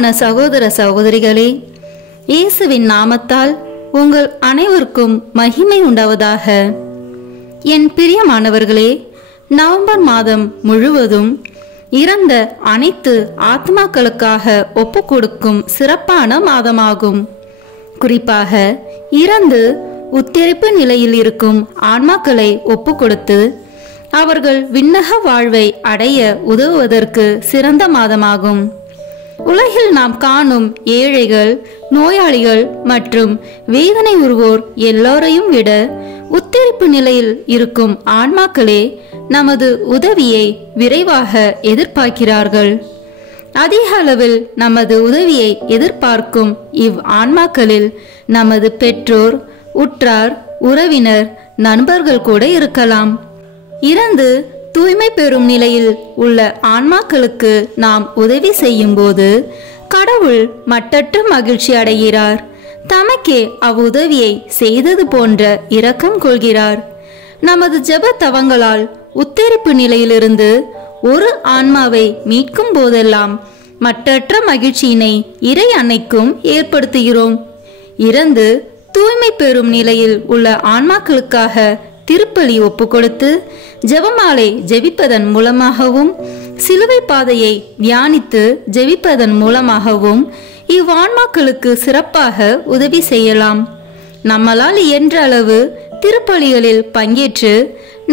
பிரியமான சகோதர சகோதரிகளே, இயேசுவின் நாமத்தால் உங்கள் அனைவருக்கும் மகிமை உண்டாவதாக. என் பிரியமானவர்களே, நவம்பர் மாதம் முழுவதும் இறந்த அனைத்து ஆத்மாக்களுக்காக ஒப்பு கொடுக்கும் சிறப்பான மாதமாகும். குறிப்பாக இறந்து உத்திரிப்பு நிலையில் இருக்கும் ஆன்மாக்களை ஒப்பு கொடுத்து அவர்கள் விண்ணக வாழ்வை அடைய உதவுவதற்கு சிறந்த மாதமாகும். உலகில் நாம் காணும் ஏழைகள், நோயாளிகள் மற்றும் வேதனை உறுவோர் எல்லோரையும் விட உத்திரிப்பு நிலையில் இருக்கும் ஆன்மாக்களே நமது உதவியை விரைவாக எதிர்பார்க்கிறார்கள். அதிக அளவில் நமது உதவியை எதிர்பார்க்கும் ஆன்மாக்களில் நமது பெற்றோர், உற்றார், உறவினர், நண்பர்கள் கூட இருக்கலாம். இறந்து தூய்மை பெறும் நிலையில் உள்ள ஆன்மாக்களுக்கு நாம் உதவி செய்யும் போது கடவுள் மட்டற்ற மகிழ்ச்சி அடைகிறார். தமக்கே அவ்வுதவியை செய்தது போன்ற இரக்கம் கொள்கிறார். நமது ஜெப தவங்களால் உத்தரிப்பு நிலையிலிருந்து ஒரு ஆன்மாவை மீட்கும் போதெல்லாம் மட்டற்ற மகிழ்ச்சியினை இறை அன்னைக்கும் ஏற்படுத்துகிறோம். இறந்து தூய்மை பெறும் நிலையில் உள்ள ஆன்மாக்களுக்காக திருப்பலி ஒப்பு கொடுத்து ஜெபமாலை ஜெபிப்பதன் மூலமாகவும் சிலுவை பாதையை தியானித்து ஜெபிப்பதன் மூலமாகவும் இவ்வான்மாக்களுக்கு சிறப்பாக உதவி செய்யலாம். நம்மளால் இயன்ற அளவு திருப்பலிகளில் பங்கேற்று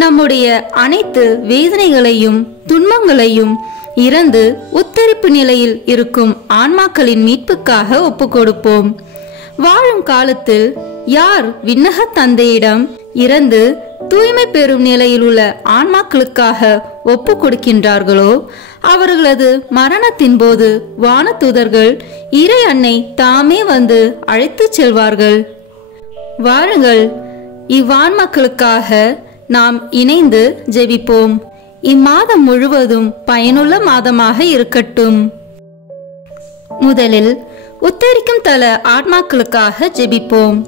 நம்முடைய அனைத்து வேதனைகளையும் துன்பங்களையும் இறந்து உத்தரிப்பு நிலையில் இருக்கும் ஆன்மாக்களின் மீட்புக்காக ஒப்பு கொடுப்போம். வாழும் காலத்தில் யார் விண்ணக தந்தையிடம் இறந்து தூய்மை பெறும் நிலையில் உள்ள ஆன்மாக்களுக்காக ஒப்பு கொடுக்கின்றார்களோ அவர்களது மரணத்தின் போது வானதூதர்கள் இறை அன்னை தாமே வந்து அழைத்து செல்வார்கள். வாருங்கள், இவ்வான்மாக்களுக்காக நாம் இணைந்து ஜெபிப்போம். இம்மாதம் முழுவதும் பயனுள்ள மாதமாக இருக்கட்டும். முதலில் உத்தரிக்கும் தல ஆன்மாக்களுக்காக ஜெபிப்போம்.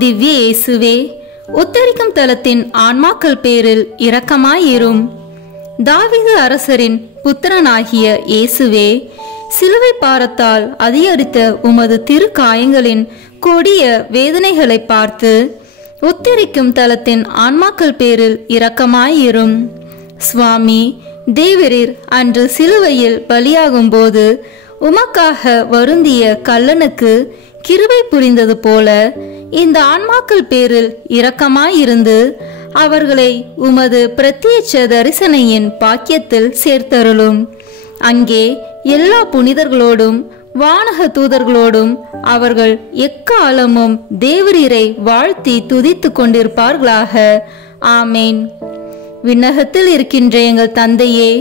திவ்ய இயேசுவே, உத்தரிக்கும் தலத்தின் ஆன்மாக்கள் பேரில் இரக்கமாயிரும். தாவீது அரசரின் புத்திரனாகிய இயேசுவே, சிலுவை பாரத்தால் அதிகரித்த உமது திரு காயங்களின் கொடிய வேதனைகளை பார்த்து உத்தரிக்கும் தலத்தின் ஆன்மாக்கள் பேரில் இரக்கமாயிரும். சுவாமி, தேவரீர் அன்று சிலுவையில் பலியாகும் போது உமக்காக வருந்திய கல்லனுக்கு கிருபை புரிந்தது போல இந்த ஆன்மாக்கள் பேரில் இரக்கமாயிருந்து அவர்களை உமது பிரத்யட்ச தரிசனையின் பாக்கியத்தில் சேர்த்தருளும். அங்கே எல்லா புனிதர்களோடும் வானக தூதர்களோடும் அவர்கள் எக்காலமும் தேவரீரை வாழ்த்தி துதித்து கொண்டிருப்பார்களாக. ஆமேன். விண்ணகத்தில் இருக்கின்ற எங்கள் தந்தையே,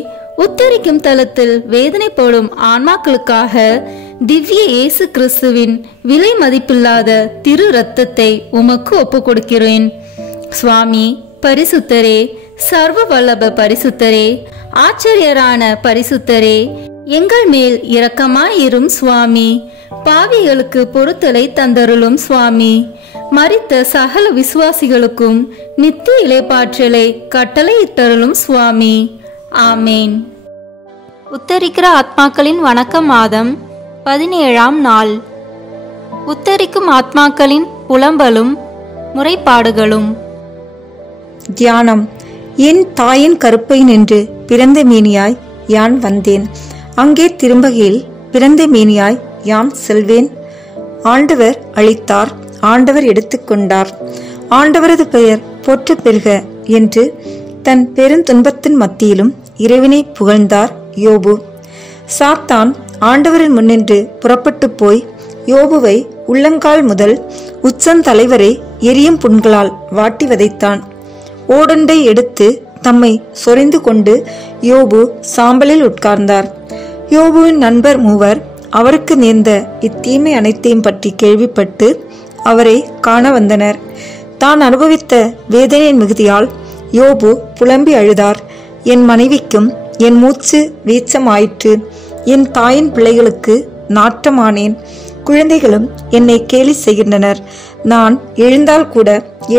உத்தரிக்கும் தலத்தில் வேதனைப்படும் ஆன்மாக்களுக்காக திவ்ய இயேசு கிறிஸ்துவின் விலை மதிப்பில்லாத திரு இரத்தத்தை உமக்கு ஒப்பு கொடுக்கிறேன். சுவாமி, பரிசுத்தரே, சர்வ வல்லப பரிசுத்தரே, ஆச்சரியரான பரிசுத்தரே, எங்கள் மேல் இரக்கமாயிரும் சுவாமி. பாவிகளுக்கு பொறுத்தலை தந்தருளும் சுவாமி. மரித்த சகல விசுவாசிகளுக்கும் நித்திய இளைப்பாற்றலை கட்டளையிட்டருளும் சுவாமி. ஆமேன். உத்தரிக்கிற ஆத்மாக்களின் வணக்க மாதம் 17ஆம் நாள். உத்தரிக்கும் ஆத்மாக்களின் புலம்பலும் முறைப்பாடுகளும். தியானம். என் தாயின் கருப்பை நின்று பிறந்த மேனியாய் யான் வந்தேன், அங்கே திரும்பகையில் பிறந்த மேனியாய் யான் செல்வேன். ஆண்டவர் அளித்தார், ஆண்டவர் எடுத்துக்கொண்டார், ஆண்டவரது பெயர் போற்ற பெறுக என்று தன் பெருந்துன்பத்தின் மத்தியிலும் இறைவனை புகழ்ந்தார் யோபு. சாத்தான் ஆண்டவரின் முன்னின்று புறப்பட்டு போய் யோபுவை உள்ளங்கால் முதல் உச்சந்தலைவரை எரியும் புண்களால் வாட்டி வதைத்தான். ஓடண்டை எடுத்து தம்மை சொரிந்து கொண்டு யோபு சாம்பலில் உட்கார்ந்தார். யோபுவின் நண்பர் மூவர் அவருக்கு நேர்ந்த இத்தீமை அனைத்தையும் பற்றி கேள்விப்பட்டு அவரை காண வந்தனர். தான் அனுபவித்த வேதனையின் மிகுதியால் யோபு புலம்பி அழுதார். என் மனைவிக்கும் என் மூச்சு வீச்சமாயிற்று, என் தாயின் பிள்ளைகளுக்கு நாட்டமானேன், குழந்தைகளும் என்னை கேலி செய்கின்றனர், நான் எழுந்தால் கூட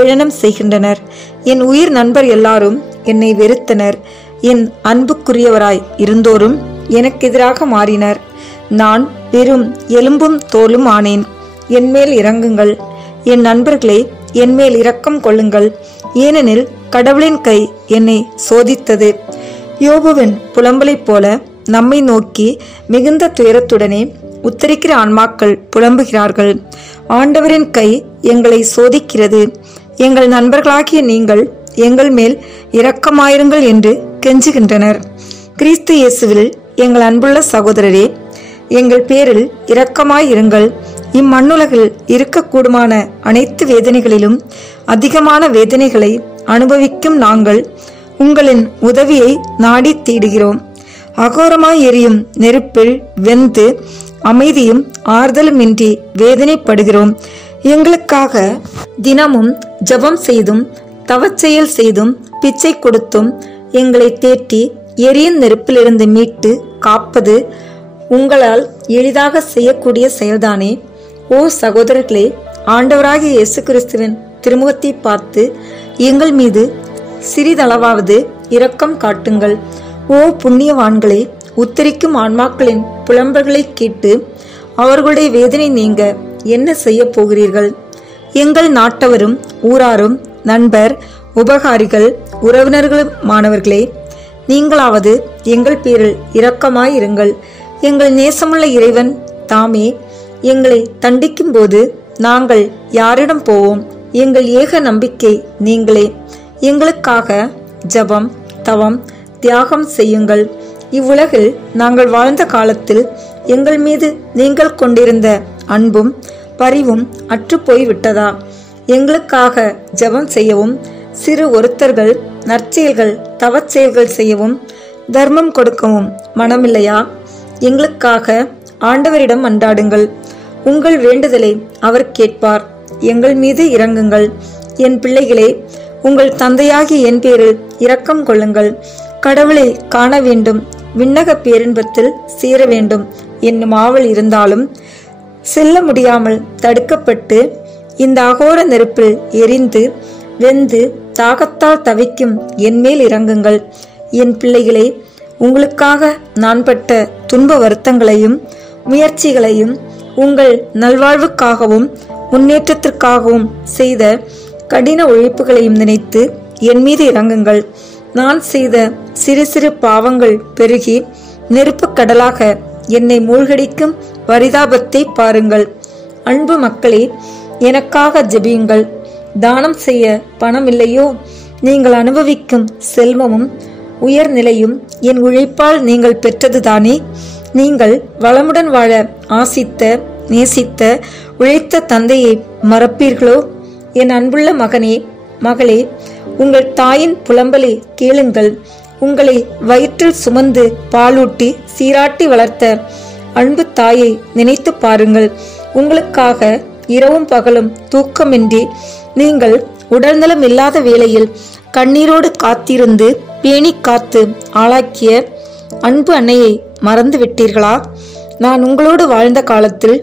ஏளனம் செய்கின்றனர். என் உயிர் நண்பர் எல்லாரும் என்னை வெறுத்தனர், என் அன்புக்குரியவராய் இருந்தோரும் எனக்கு எதிராக மாறினர். நான் வெறும் எலும்பும் தோலும் ஆனேன். என்மேல் இரங்குங்கள். என் நண்பர்களே, என்மேல் இரக்கம் கொள்ளுங்கள். ஏனெனில் கடவுளின் கை என்னை சோதித்தது. யோபுவின் புலம்பலைப் போல நம்மை நோக்கி மிகுந்த துயரத்துடனே உத்தரிக்கிற ஆன்மாக்கள் புலம்புகிறார்கள். ஆண்டவரின் கை எங்களை சோதிக்கிறது. எங்கள் நண்பர்களாகிய நீங்கள் எங்கள் மேல் இரக்கமாயிருங்கள் என்று கெஞ்சுகின்றனர். கிறிஸ்து இயேசுவில் எங்கள் அன்புள்ள சகோதரரே, எங்கள் பேரில் இரக்கமாயிருங்கள். இம்மண்ணுலகில் இருக்கக்கூடுமான அனைத்து வேதனைகளிலும் அதிகமான வேதனைகளை அனுபவிக்கும் நாங்கள் உங்களின் உதவியை நாடி தேடுகிறோம். அகோரமாய் எரியும் நெருப்பில் வெந்து அமைதியும் ஆறுதலுமின்றி வேதனைப்படுகிறோம். எங்களுக்காக தினமும் ஜெபம் செய்தும் தவச்செயல் செய்தும் பிச்சை கொடுத்தும் எங்களை தேற்றி எரியும் நெருப்பிலிருந்து மீட்டு காப்பது உங்களால் எளிதாக செய்யக்கூடிய செயல்தானே. ஓ சகோதரர்களே, ஆண்டவராகிய இயேசு கிறிஸ்துவின் திருமுகத்தை பார்த்து எங்கள் மீது சிறிதளவாவது இரக்கம் காட்டுங்கள். ஓ புண்ணியவான்களே, உத்தரிக்கும் ஆன்மாக்களின் புலம்பல்களை கேட்டு அவர்களுடைய வேதனை நீங்க என்ன செய்ய போகிறீர்கள்? எங்கள் நாட்டவரும் ஊராரும் நண்பர் உபகாரிகள் உறவினர்களுமானவர்களே, நீங்களாவது எங்கள் பேரில் இரக்கமாயிருங்கள். எங்கள் நேசமுள்ள இறைவன் தாமே எங்களை தண்டிக்கும் போது நாங்கள் யாரிடம் போவோம்? எங்கள் ஏக நம்பிக்கை நீங்களே. எங்களுக்காக ஜபம் தவம் தியாகம் செய்யுங்கள். இவ்வுலகில் நாங்கள் வாழ்ந்த காலத்தில் எங்கள் மீது நீங்கள் கொண்டிருந்த அன்பும் பரிவும் அற்றுப்போய் விட்டதா? எங்களுக்காக ஜெபம் செய்யவும் சிறு ஒருத்தர்கள் நற்செயல்கள் தவச்செயல்கள் செய்யவும் தர்மம் கொடுக்கவும் மனமில்லையா? எங்களுக்காக ஆண்டவரிடம் மன்றாடுங்கள். உங்கள் வேண்டுதலை அவர் கேட்பார். எங்கள் மீது இரங்குங்கள். என் பிள்ளைகளே, உங்கள் தந்தையாகிய என் பேரில் இரக்கம் கொள்ளுங்கள். கடவுளை காண வேண்டும், விண்ணக பேரின்பத்தில் சேர வேண்டும் என்னும் ஆவல் இருந்தாலும் செல்ல முடியாமல் தடுக்கப்பட்டு இந்த அகோர நெருப்பில் எரிந்து வெந்து தாகத்தால் தவிக்கும் என்மேல் இறங்குங்கள். என் பிள்ளைகளே, உங்களுக்காக நான் பட்ட துன்ப வருத்தங்களையும் முயற்சிகளையும் உங்கள் நல்வாழ்வுக்காகவும் முன்னேற்றத்திற்காகவும் செய்த கடின உழைப்புகளையும் நினைத்து என் மீது இறங்குங்கள். நான் செய்த சிறு சிறு பாவங்கள் பெருகி நெருப்பு கடலாக என்னை மூழ்கடிக்கும் பரிதாபத்தை பாருங்கள். அன்பு மக்களே, எனக்காக ஜெபியுங்கள். தானம் செய்ய பணம் இல்லையோ? நீங்கள் அனுபவிக்கும் செல்வமும் உயர்நிலையும் என் உழைப்பால் நீங்கள் பெற்றதுதானே. நீங்கள் வளமுடன் வாழ ஆசித்த நேசித்த உழைத்த தந்தையை மறப்பீர்களோ? என் அன்புள்ள மகனே மகளே, உங்கள் தாயின் புலம்பலை கேளுங்கள். உங்களை வயிற்றில் சுமந்து பாலூட்டி சீராட்டி வளர்த்த அன்பு தாயை நினைத்து பாருங்கள். உங்களுக்காக இரவும் பகலும் தூக்கமின்றி நீங்கள் உடல்நலம் இல்லாத வேளையில் கண்ணீரோடு காத்திருந்து பேணி காத்து ஆளாக்கிய அன்பு அன்னையை மறந்து விட்டீர்களா? நான் உங்களோடு வாழ்ந்த காலத்தில்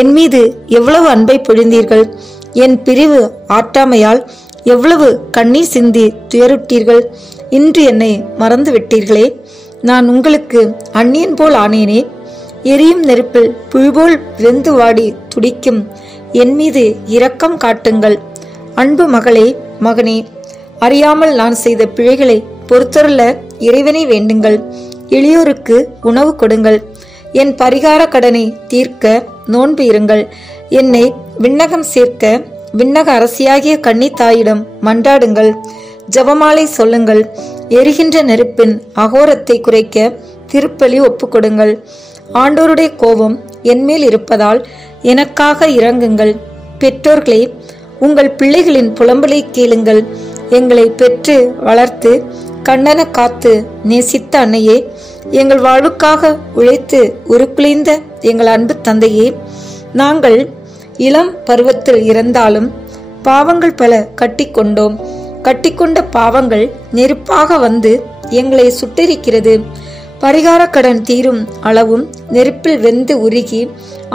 என் மீது எவ்வளவு அன்பை பொழிந்தீர்கள். என் பிரிவு ஆற்றாமையால் எவ்வளவு கண்ணீர் சிந்தி துயருட்டீர்கள். இன்று என்னை மறந்து விட்டீர்களே. நான் உங்களுக்கு அந்நியன் போல் ஆனேனே. எரியும் நெருப்பில் புழுபோல் வெந்து வாடி துடிக்கும் என் மீது இரக்கம் காட்டுங்கள். அன்பு மகளே மகனே, அறியாமல் நான் செய்த பிழைகளை பொறுத்தருள இறைவனை வேண்டுங்கள். எளியோருக்கு உணவு கொடுங்கள். என் பரிகார கடனை தீர்க்க நோன்பு இருங்கள். என்னை விண்ணகம் சேர்க்க விண்ணக அரசியாகிய கன்னி தாயிடம் மன்றாடுங்கள். ஜபமாலை சொல்லுங்கள். எரிகின்ற நெருப்பின் அகோரத்தை குறைக்க திருப்பலி ஒப்புக்கொடுங்கள். ஆண்டோருடைய கோபம் என்மேல் இருப்பதால் எனக்காக இரங்குங்கள். பெற்றோர்களே, உங்கள் பிள்ளைகளின் புலம்பலை கேளுங்கள். எங்களை பெற்று வளர்த்து கண்ணன காத்து நேசித்த அன்னையே, எங்கள் வாழ்வுக்காக உழைத்து உருக்குலைந்த எங்கள் அன்பு தந்தையே, நாங்கள் இளம் பருவத்தில் இறந்தாலும் பாவங்கள் பல கட்டிக்கொண்டோம். கட்டிக்கொண்ட பாவங்கள் நெருப்பாக வந்து எங்களை சுட்டெரிக்கிறது. பரிகார கடன் தீரும் அளவும் நெருப்பில் வெந்து உருகி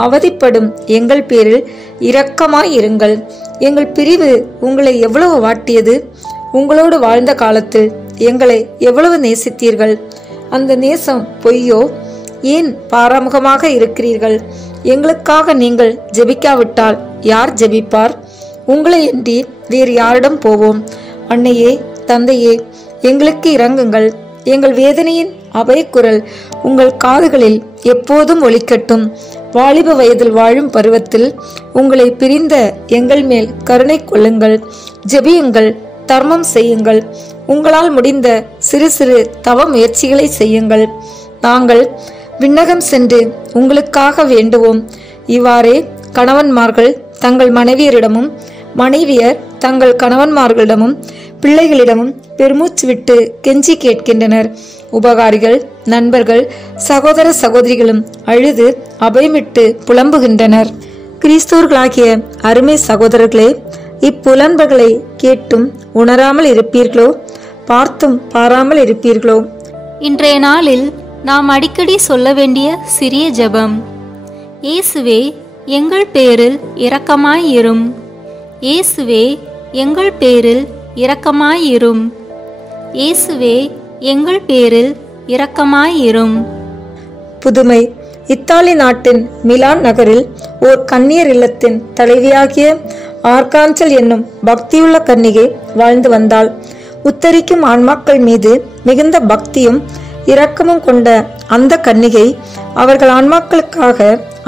அவதிப்படும் எங்கள் பேரில் இரக்கமாயிருங்கள். எங்கள் பிரிவு உங்களை எவ்வளவு வாட்டியது. உங்களோடு வாழ்ந்த காலத்தில் எங்களை எவ்வளவு நேசித்தீர்கள். அந்த நேசம் பொய்யோ? ஏன் பாராமுகமாக இருக்கிறீர்கள்? எங்களுக்காக நீங்கள் ஜெபிக்காவிட்டால் யார் ஜெபிப்பார்? உங்களையன்றி வேறு யாரிடம் போவோம்? அன்னையே, தந்தையே, எங்களுக்கு இரங்குங்கள். எங்கள் வேதனையின் அபயக்குரல் உங்கள் காதுகளில் எப்போதும் ஒலிக்கட்டும். வாலிப வயதில் வாழும் பருவத்தில் உங்களை பிரிந்த எங்கள் மேல் கருணை கொள்ளுங்கள். ஜெபியுங்கள், தர்மம் செய்யுங்கள். உங்களால் முடிந்த சிறு சிறு தவ முயற்சிகளை செய்யுங்கள். நாங்கள் விண்ணகம் சென்று உங்களுக்காக வேண்டுவோம். இவ்வாறே கணவன்மார்கள் தங்கள் மனைவியரிடமும், மனைவியர் தங்கள் கணவன்மார்களிடமும், பிள்ளைகளிடமும் பெருமூச்சு விட்டு கெஞ்சி கேட்கின்றனர். உபகாரிகள், நண்பர்கள், சகோதர சகோதரிகளும் அழுது அபயமிட்டு புலம்புகின்றனர். கிறிஸ்தவர்களாகிய அருமை சகோதரர்களே, இப்புலன்பர்களை கேட்டும் உணராமல் இருப்பீர்களோ? பார்த்தும் பாராமல் இருப்பீர்களோ? இன்றைய நாளில் நாம் அடிக்கடி சொல்ல வேண்டிய சிறிய ஜெபம். இயேசுவே, எங்கள் பேரில் இரக்கமாயிரும். இயேசுவே, எங்கள் பேரில் இரக்கமாயிரும். இயேசுவே, எங்கள் பேரில் இரக்கமாயிரும். புதுமை. இத்தாலி நாட்டின் மிலான் நகரில் ஓர் கன்னியர் இல்லத்தின் தலைவியாகிய ஆர்காஞ்சல் என்னும் பக்தியுள்ள கன்னிகை வாழ்ந்து வந்தாள். உத்தரிக்கும் ஆன்மாக்கள் மீது மிகுந்த பக்தியும் இரக்கமும் கொண்ட அந்த கன்னிகை அவர்கள் ஆன்மாக்களுக்காக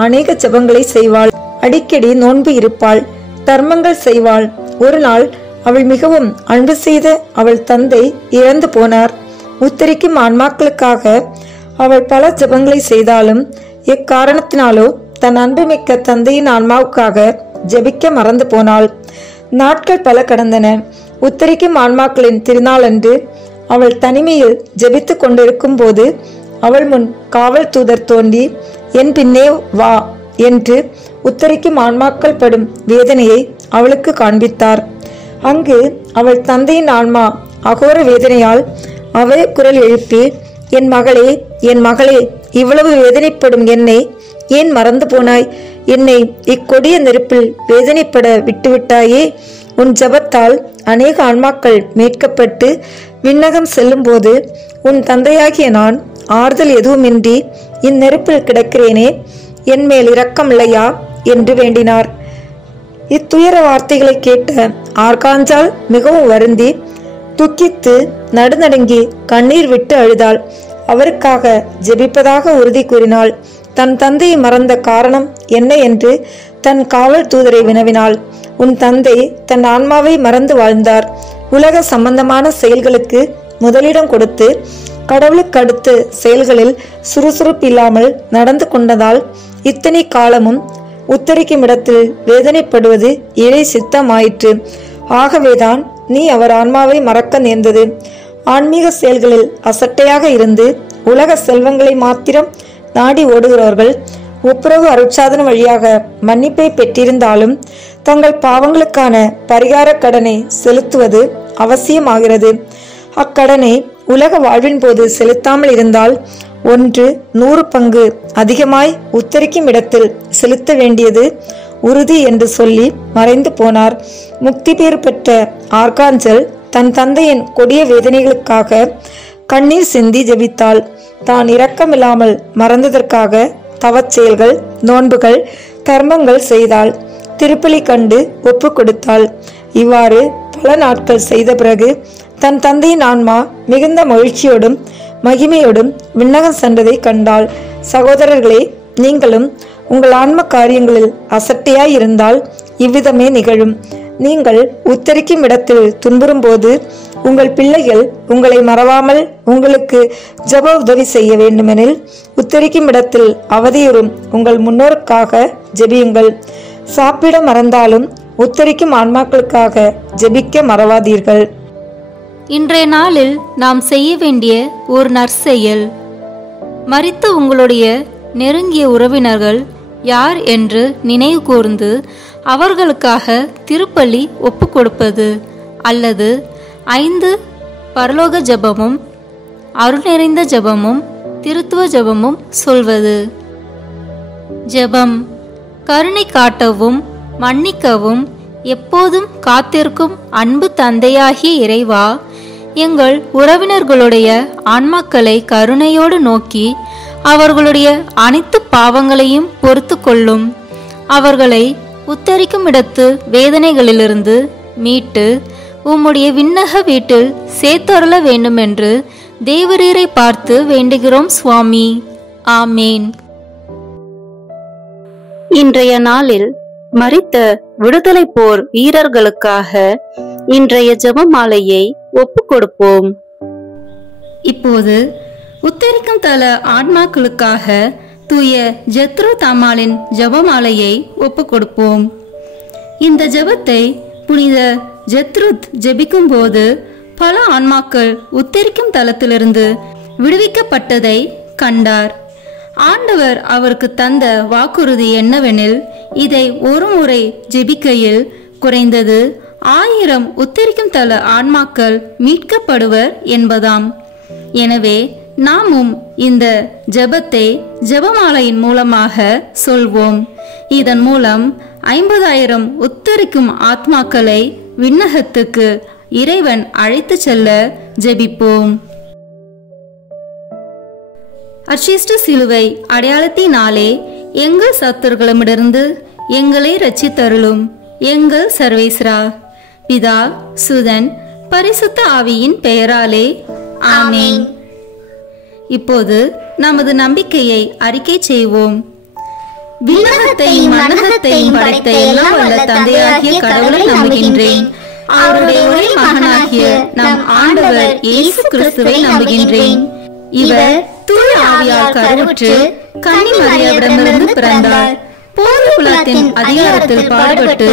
அநேக ஜெபங்களை செய்வாள். அடிக்கடி நோன்பு இருப்பாள், தர்மங்கள் செய்வாள். ஒரு நாள் அவள் மிகவும் அன்பு செய்த அவள் தந்தை இறந்து போனார். உத்தரிக்கும் ஆன்மாக்களுக்காக அவள் பல ஜெபங்களை செய்தாலும் எக்காரணத்தினாலோ தன் அன்புமிக்க தந்தையின் ஆன்மாவுக்காக ஜெபிக்க மறந்து போனாள். நாட்கள் பல கடந்தன. உத்தரிக்கும் ஆன்மாக்களின் திருநாள் அன்று அவள் தனிமையில் ஜெபித்து கொண்டிருக்கும் போது அவள் முன் காவல் தூதர் தோன்றி, என் பின்னே வா என்று உத்தரிக்கும் ஆன்மாக்கள் படும் வேதனையை அவளுக்கு காண்பித்தார். அங்கு அவள் தந்தையின் ஆன்மா அகோர வேதனையால் அவே குரல் எழுப்பி, என் மகளே, என் மகளே, இவ்வளவு வேதனைப்படும் என்னை ஏன் மறந்து போனாய்? என்னை இக்கொடிய நெருப்பில் வேதனைப்பட விட்டுவிட்டாயே. உன் ஜபத்தால் அநேக ஆன்மாக்கள் மீட்கப்பட்டு விண்ணகம் செல்லும் போது உன் தந்தையாகிய நான் ஆறுதல் எதுவுமின்றி இந்நெருப்பில் கிடக்கிறேனே, என் மேல் இரக்கம் இல்லையா என்று வேண்டினார். இத்துயர வார்த்தைகளை கேட்ட ஆர்காஞ்சால் மிகவும் வருந்தி துக்கித்து நடுநடுங்கி கண்ணீர் விட்டு அழுதாள். அவருக்காக ஜெபிப்பதாக உறுதி கூறினாள். தன் தந்தையை மறந்த காரணம் என்ன என்று தன் காவல் தூதரை வினவினாள். உன் தந்தை தன் ஆன்மாவை மறந்து வாழ்ந்தார். உலக சம்பந்தமான செயல்களுக்கு முதலிடம் கொடுத்து கடவுளுக்கு அடுத்து செயல்களில் சுறுசுறுப்பு இல்லாமல் நடந்து கொண்டதால் இத்தனை காலமும் உத்தரிக்கும் இடத்தில் வேதனைப்படுவது இறை சித்தமாயிற்று. ஆகவேதான் நீ அவர் ஆன்மாவை மறக்க நேர்ந்தது. ஆன்மீக செயல்களில் அசட்டையாக இருந்து உலக செல்வங்களை மாத்திரம் நாடி ஓடுகிறவர்கள் ஒப்புரவு அருட்சாதன வழியாக மன்னிப்பை பெற்றிருந்தாலும் தங்கள் பாவங்களுக்கான பரிகார கடனை செலுத்துவது அவசியமாகிறது. அக்கடனை உலக வாழ்வின் போது செலுத்தாமல் இருந்தால் 1/100 பங்கு அதிகமாய் உத்தரிக்கும் இடத்தில் செலுத்த வேண்டியது உறுதி என்று சொல்லி மறைந்து போனார். முக்தி பேறு பெற்ற ஆர்காஞ்சல் தன் தந்தையின் கொடிய வேதனைகளுக்காக கண்ணீர் சிந்தி ஜெபித்தாள். தான் இரக்கமில்லாமல் மறந்ததற்காக தவச் செயல்கள், நோன்புகள், தர்மங்கள் செய்தாள். திருப்பலி கண்டு ஒப்பு கொடுத்தாள். இவ்வாறு பல நாட்கள் செய்த பிறகு தன் தந்தையின் ஆன்மா மிகுந்த மகிழ்ச்சியோடும் மகிமையோடும் விண்ணகம் சென்றதை கண்டாள். சகோதரர்களே, நீங்களும் உங்கள் ஆன்ம காரியங்களில் அசட்டையாய் இருந்தால் இவ்விதமே நிகழும். நீங்கள் உத்தரிக்கும் இடத்தில் துன்புறும் போது உங்கள் பிள்ளைகள் உங்களை மறவாமல் உங்களுக்கு ஜப உதவி செய்ய வேண்டுமெனில் உத்தரிக்கும் இடத்தில் அவதியுறும் உங்கள் முன்னோருக்காக ஜெபியுங்கள். சாப்பிட மறந்தாலும் உத்தரிக்கும் ஆன்மாக்களுக்காக ஜெபிக்க மறவாதீர்கள். இன்றைய நாளில் நாம் செய்ய வேண்டிய ஒரு நற்செயல். மரித்த உங்களுடைய நெருங்கிய உறவினர்கள் யார் என்று நினைவு கூர்ந்து அவர்களுக்காக திருப்பலி ஒப்பு கொடுப்பது அல்லது 5 பரலோக ஜபமும் அருள் நிறைந்த ஜபமும் திருத்துவ ஜபமும் சொல்வது. ஜபம். கருணை காட்டவும் மன்னிக்கவும் எப்போதும் காத்திருக்கும் அன்பு தந்தையாகிய இறைவா, எங்கள் உறவினர்களுடைய ஆன்மாக்களை கருணையோடு நோக்கி அவர்களுடைய அனைத்து பாவங்களையும் பொறுத்து கொள்ளும். அவர்களை உத்தரிக்கும் இடத்து வேதனைகளிலிருந்து மீட்டு உம்முடைய விண்ணக வீட்டில் சேர்த்தருள வேண்டுமென்று தேவரீரை பார்த்து வேண்டுகிறோம் சுவாமி. ஆமேன். இன்றைய நாளில் மரித்த விடுதலை போர் வீரர்களுக்காக இன்றைய ஜெபமாலையை ஒப்புக் கொடுப்போம். இப்போது உத்தரிக்கும் தல ஆன்மாக்களுக்காக தூய ஜெத்ரு தாமாலின் ஜெபமாலையை ஒப்புக் கொடுப்போம். இந்த ஜெபத்தை புனித ஜெத்ருத் ஜெபிக்கும் போது பல ஆன்மாக்கள் உத்தரிக்கும் தலத்திலிருந்து விடுவிக்கப்பட்டதை கண்டார். ஆண்டவர் அவருக்கு தந்த வாக்குறுதி என்னவெனில், இதை ஒரு முறை ஜெபிக்கையில் குறைந்தது 1000 உத்தரிக்கும் தல ஆன்மாக்கள் மீட்கப்படுவர் என்பதாம். எனவே நாமும் இந்த ஜெபத்தை ஜெபமாலையின் மூலமாக சொல்வோம். இதன் மூலம் 50,000 உத்தரிக்கும் ஆத்மாக்களை விண்ணகத்துக்கு இறைவன் அழைத்து செல்ல ஜெபிப்போம். அர்ச்சிஷ்ட சிலுவை அடையாளத்தினாலே எங்கள் சத்துருக்களிடமிருந்து எங்களை இரட்சித்தருளும் எங்கள் சர்வேஸ்வரா. பிதா, சுதன், பரிசுத்த ஆவியின் பெயராலே ஆமென். இப்போது நமது நம்பிக்கையை அறிக்கை செய்வோம். விண்ணகத்தையும் மண்ணகத்தையும் படைத்த எல்லாம் வல்ல தந்தையாகிய கடவுளை நம்புகின்றேன். அவருடைய ஒரே மகனாகிய நம் ஆண்டவர் இயேசு கிறிஸ்துவை நம்புகின்றேன். இவர் தூய ஆவியால் கருவுற்று கன்னி மரியாவிடமிருந்து பிறந்தார். போர் குலத்தின் அதிகாரத்தில் பாடுபட்டு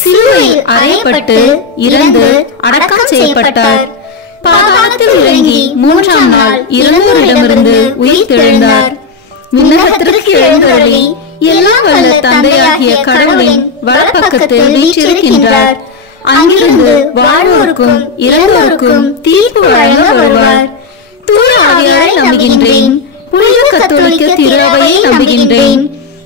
சிலுவையில் அறையப்பட்டு இறந்து அடக்கம் செய்யப்பட்டார். பாதாளத்தில் இறங்கி 3ஆம் நாள் இறந்தோரிடமிருந்து உயிர் தெழுந்தார். விண்ணகத்திற்கு எழுந்தருளி எல்லாம் வல்ல தந்தையாகிய கடவுளின் வலப்பக்கத்தில் வீற்றிருக்கின்றார். அங்கிருந்து வாழ்வோருக்கும் இறந்தோருக்கும் தீர்ப்பு வழங்க வருவார். தூய ஆவியாரை நம்புகின்றேன். புனித கத்தோலிக்க திருஅவையை நம்புகின்றேன்.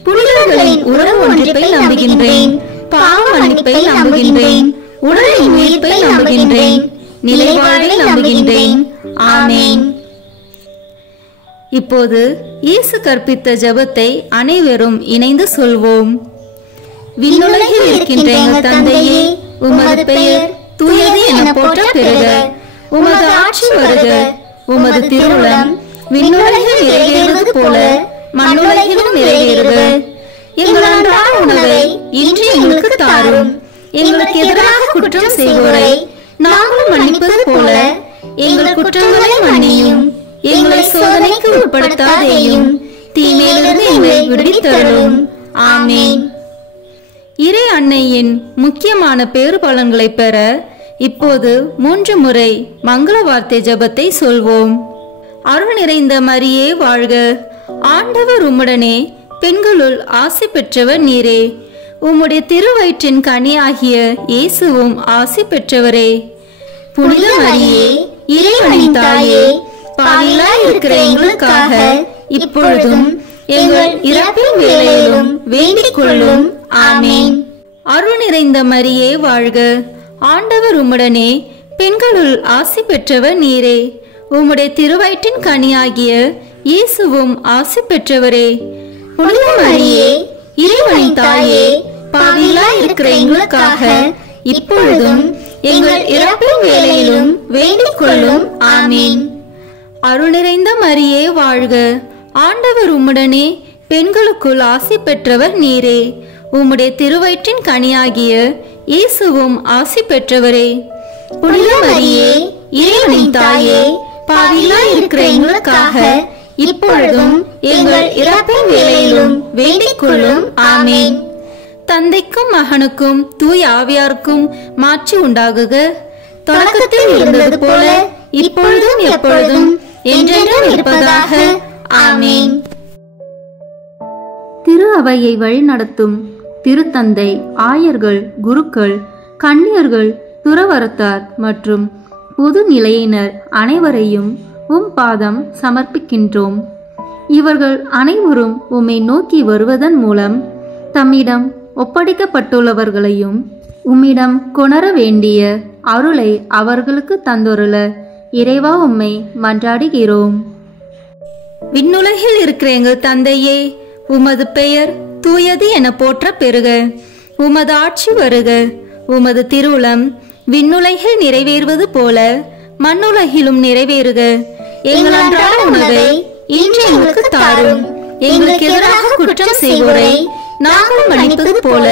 புனிதர்களின் உறவு ஒன்றிப்பை நம்புகின்றேன். பாவ மன்னிப்பை நம்புகின்றேன். உடலின் உயிர்ப்பை நம்புகின்றேன். நிலைவாழ்வை நம்புகின்றேன். ஆமென். இப்போது இயேசு கற்பித்த ஜெபத்தை அனைவரும் இணைந்து சொல்வோம். விண்ணுலகில் இருக்கின்ற எங்கள் தந்தையே, உமது பெயர் தூயது என போற்ற பெறுக. உமது ஆட்சி வருக. உமது திருவுளம் விண்ணுலகில் நிறைவேறுவது போல மண்ணுலகிலும் நிறைவேறுக. எங்கள் அன்றாட உணவை இன்று எங்களுக்கு தாரும். எங்களுக்கு எதிராக குற்றம் செய்வோரை நாங்களும் மன்னிப்பது போல எங்கள் குற்றங்களை மன்னியும். எங்களை சோதனைக்கு உட்படுத்தாதேயும், தீமையிலிருந்து எங்களை விடுவித்தருளும். ஆமென். இறை அன்னையின் முக்கியமான பேறு பலன்களை பெற இப்போது 3 முறை மங்கள வார்த்தை ஜெபத்தை சொல்வோம். அருள் நிறைந்த மரியே வாழ்க. ஆண்டவர் உம்முடனே, பெண்களுள் ஆசி பெற்றவர் நீரே. உம்முடைய திருவயிற்றின் கனியாகிய இயேசுவும் ஆசி பெற்றவரே. புனித மரியே, இறைவனின் தாயே, பாவிகளாய் இருக்கிற எங்களுக்காக இப்பொழுதும் எங்கள் இறப்பின் வேளையிலும் வேண்டிக் கொள்ளும். ஆமென். அருள் நிறைந்த மரியே வாழ்க. ஆண்டவர் உம்முடனே, பெண்களுள் ஆசி பெற்றவர் நீரே. உம்முடைய திருவயிற்றின் கனியாகிய இயேசுவும் ஆசி பெற்றவரே. புனித மரியே, இறைவனின் தாயே, பாவிகளாய் இருக்கிற எங்களுக்காக இப்பொழுதும் எங்கள் இறப்பின் வேளையிலும் வேண்டிக் கொள்ளும். ஆமென். அருள் நிறைந்த மரியே வாழ்க. ஆண்டவர் உம்முடனே, பெண்களுக்குள் ஆசி பெற்றவர் நீரே. உம்முடைய திருவயிற்றின் கனியாகிய இயேசுவும் ஆசி பெற்றவரே. புனித மரியே, இறைவனின் தாயே, பாவிகளாய் இருக்கிற எங்களுக்காக இப்பொழுதும் எங்கள் இறப்பின் வேளையிலும் வேண்டிக் கொள்ளும். ஆமென். தந்தைக்கும் மகனுக்கும் தூய ஆவியாருக்கும் மாட்சி உண்டாகுக. தொடக்கத்தில் இருந்தது போல இப்பொழுதும் எப்பொழுதும் என்றென்றும் இருப்பதாக. ஆமென். திரு அவையை வழிநடத்தும் திருத்தந்தை, ஆயர்கள், குருக்கள், கன்னியர்கள், துறவரத்தார் மற்றும் பொது நிலையினர் அனைவரையும் உம் பாதம் சமர்ப்பிக்கின்றோம். இவர்கள் அனைவரும் உம்மை நோக்கி வருவதன் மூலம் தம்மிடம் ஒப்படைக்கப்பட்டுள்ளவர்களையும் உம்மிடம் கொணர வேண்டிய அருளை அவர்களுக்கு தந்தொருள இறைவா உம்மை மன்றாடுகிறோம். விண்ணுலகில் இருக்கிற எங்கள் தந்தையே, உமது பெயர் தூயது என போற்ற பெறுக. உமது ஆட்சி வருக. உமது திருவுளம் விண்ணுலகில் நிறைவேறுவது போல மண்ணுலகிலும் நிறைவேறுக. எங்கள் அன்றாட உணவை இன்று எங்களுக்கு தாரும். எங்களுக்கு எதிராக குற்றம் செய்வோரை நாங்கள் மன்னிப்பது போல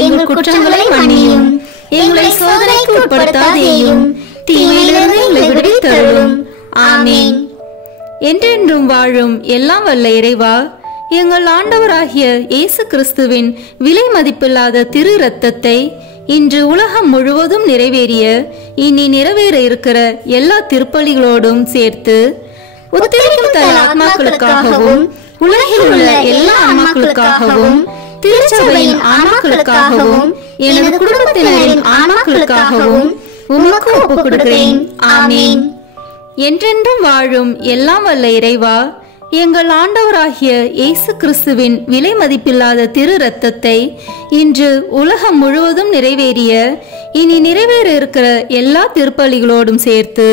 எங்கள் குற்றங்களை மன்னியும். எங்களை சோதனைக்கு உட்படுத்தாதேயும், தீமையிலிருந்து எங்களை விடுவித்தருளும். ஆமீன். என்றென்றும் வாழும் எல்லாம் வல்ல இறைவா, எங்கள் ஆண்டவராகிய இயேசு கிறிஸ்துவின் விலை மதிப்பில்லாத திரு இரத்தத்தை இன்று உலகம் முழுவதும் நிறைவேறிய இனி நிறைவேற இருக்கிற எல்லா திருப்பலிகளோடும் சேர்த்து உத்தரிக்கும் தன் ஆத்மாக்களுக்காகவும் உலகில் உள்ள எல்லா ஆன்மாக்களுக்காகவும் திருச்சபையின் ஆன்மாக்களுக்காகவும் எனது குடும்பத்தினரின் ஆன்மாக்களுக்காகவும் உமக்கு ஒப்புக் கொடுக்கிறேன். ஆமீன். என்றென்றும் வாழும் எல்லாம் வல்ல இறைவா, எங்கள் ஆண்டவராகிய இயேசு கிறிஸ்துவின் விலை மதிப்பில்லாத திரு இரத்தத்தை இன்று உலகம் முழுவதும் நிறைவேறிய இனி நிறைவேற இருக்கிற எல்லா திருப்பலிகளோடும் சேர்த்து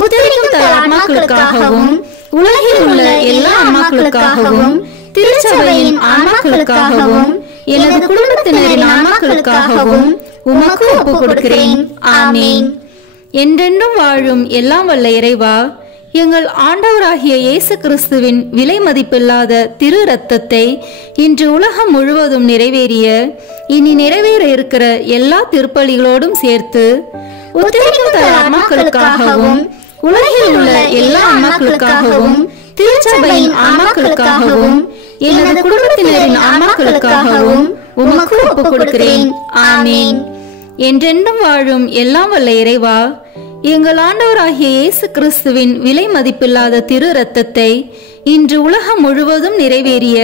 உத்தரிக்கும் தன் ஆன்மாக்களுக்காகவும் உலகில் உள்ள எல்லா ஆன்மாக்களுக்காகவும் திருச்சபையின் ஆன்மாக்களுக்காகவும் எனது குடும்பத்தினரின் ஆன்மாக்களுக்காகவும் உமக்கு ஒப்புக் கொடுக்கிறேன். ஆமீன். என்றென்றும் வாழும் எல்லாம் வல்ல இறைவா, எங்கள் ஆண்டவராகிய இயேசு கிறிஸ்துவின் விலை மதிப்பில்லாத திரு இரத்தத்தை இன்று உலகம் முழுவதும் நிறைவேறிய இனி நிறைவேற இருக்கிற எல்லா திருப்பலிகளோடும் சேர்த்து உத்தரிக்கும் தன் ஆன்மாக்களுக்காகவும் உலகில் உள்ள எல்லா ஆன்மாக்களுக்காகவும் திருச்சபையின் ஆன்மாக்களுக்காகவும் எனது குடும்பத்தினரின் ஆன்மாக்களுக்காகவும் உமக்கு ஒப்புக் கொடுக்கிறேன். ஆமீன். என்றென்றும் வாழும் எல்லாம் வல்ல இறைவா, எங்கள் ஆண்டவராகிய இயேசு கிறிஸ்துவின் விலை மதிப்பில்லாத திரு இரத்தத்தை இன்று உலகம் முழுவதும் நிறைவேறிய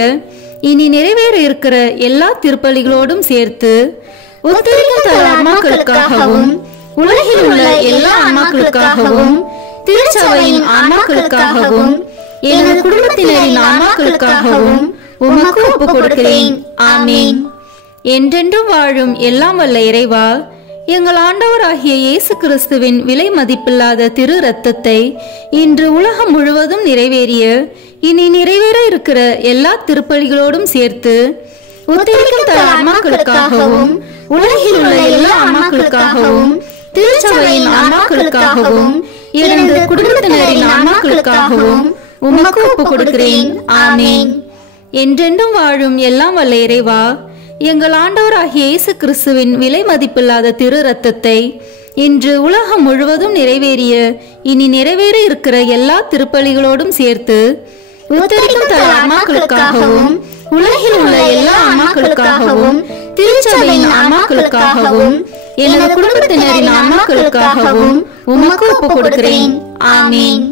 இனி நிறைவேற இருக்கிற எல்லா திருப்பலிகளோடும் சேர்த்து உத்தரிக்கும் தன் ஆன்மாக்களுக்காகவும் உலகில் உள்ள எல்லா ஆன்மாக்களுக்காகவும் திருச்சபையின் ஆன்மாக்களுக்காகவும் எனது குடும்பத்தினரின் ஆன்மாக்களுக்காகவும் உமக்கு ஒப்புக் கொடுக்கிறேன். ஆமீன். என்றென்றும் வாழும் எல்லாம் வல்ல இறைவா, எங்கள் ஆண்டவராகிய இயேசு கிறிஸ்துவின் விலை மதிப்பில்லாத திரு இரத்தத்தை இன்று உலகம் முழுவதும் நிறைவேறிய இனி நிறைவேற இருக்கிற எல்லா திருப்பலிகளோடும் சேர்த்து உத்தரிக்கும் தன் ஆன்மாக்களுக்காகவும் உலகில் உள்ள எல்லா ஆன்மாக்களுக்காகவும் திருச்சபையின் ஆன்மாக்களுக்காகவும் எனது குடும்பத்தினரின் ஆன்மாக்களுக்காகவும் உமக்கு ஒப்புக் கொடுக்கிறேன். ஆமீன். என்றென்றும் வாழும் எல்லாம் வல்ல இறைவா, எங்கள் ஆண்டவராகிய இயேசு கிறிஸ்துவின் விலை மதிப்பில்லாத திரு இரத்தத்தை இன்று உலகம் முழுவதும் நிறைவேறிய இனி நிறைவேற இருக்கிற எல்லா திருப்பலிகளோடும் சேர்த்து உத்தரிக்கும் தன் ஆன்மாக்களுக்காகவும் உலகில் உள்ள எல்லா ஆன்மாக்களுக்காகவும் திருச்சபையின் ஆன்மாக்களுக்காகவும் எனது குடும்பத்தினரின் ஆன்மாக்களுக்காகவும் உமக்கு ஒப்புக் கொடுக்கிறேன். ஆமீன்.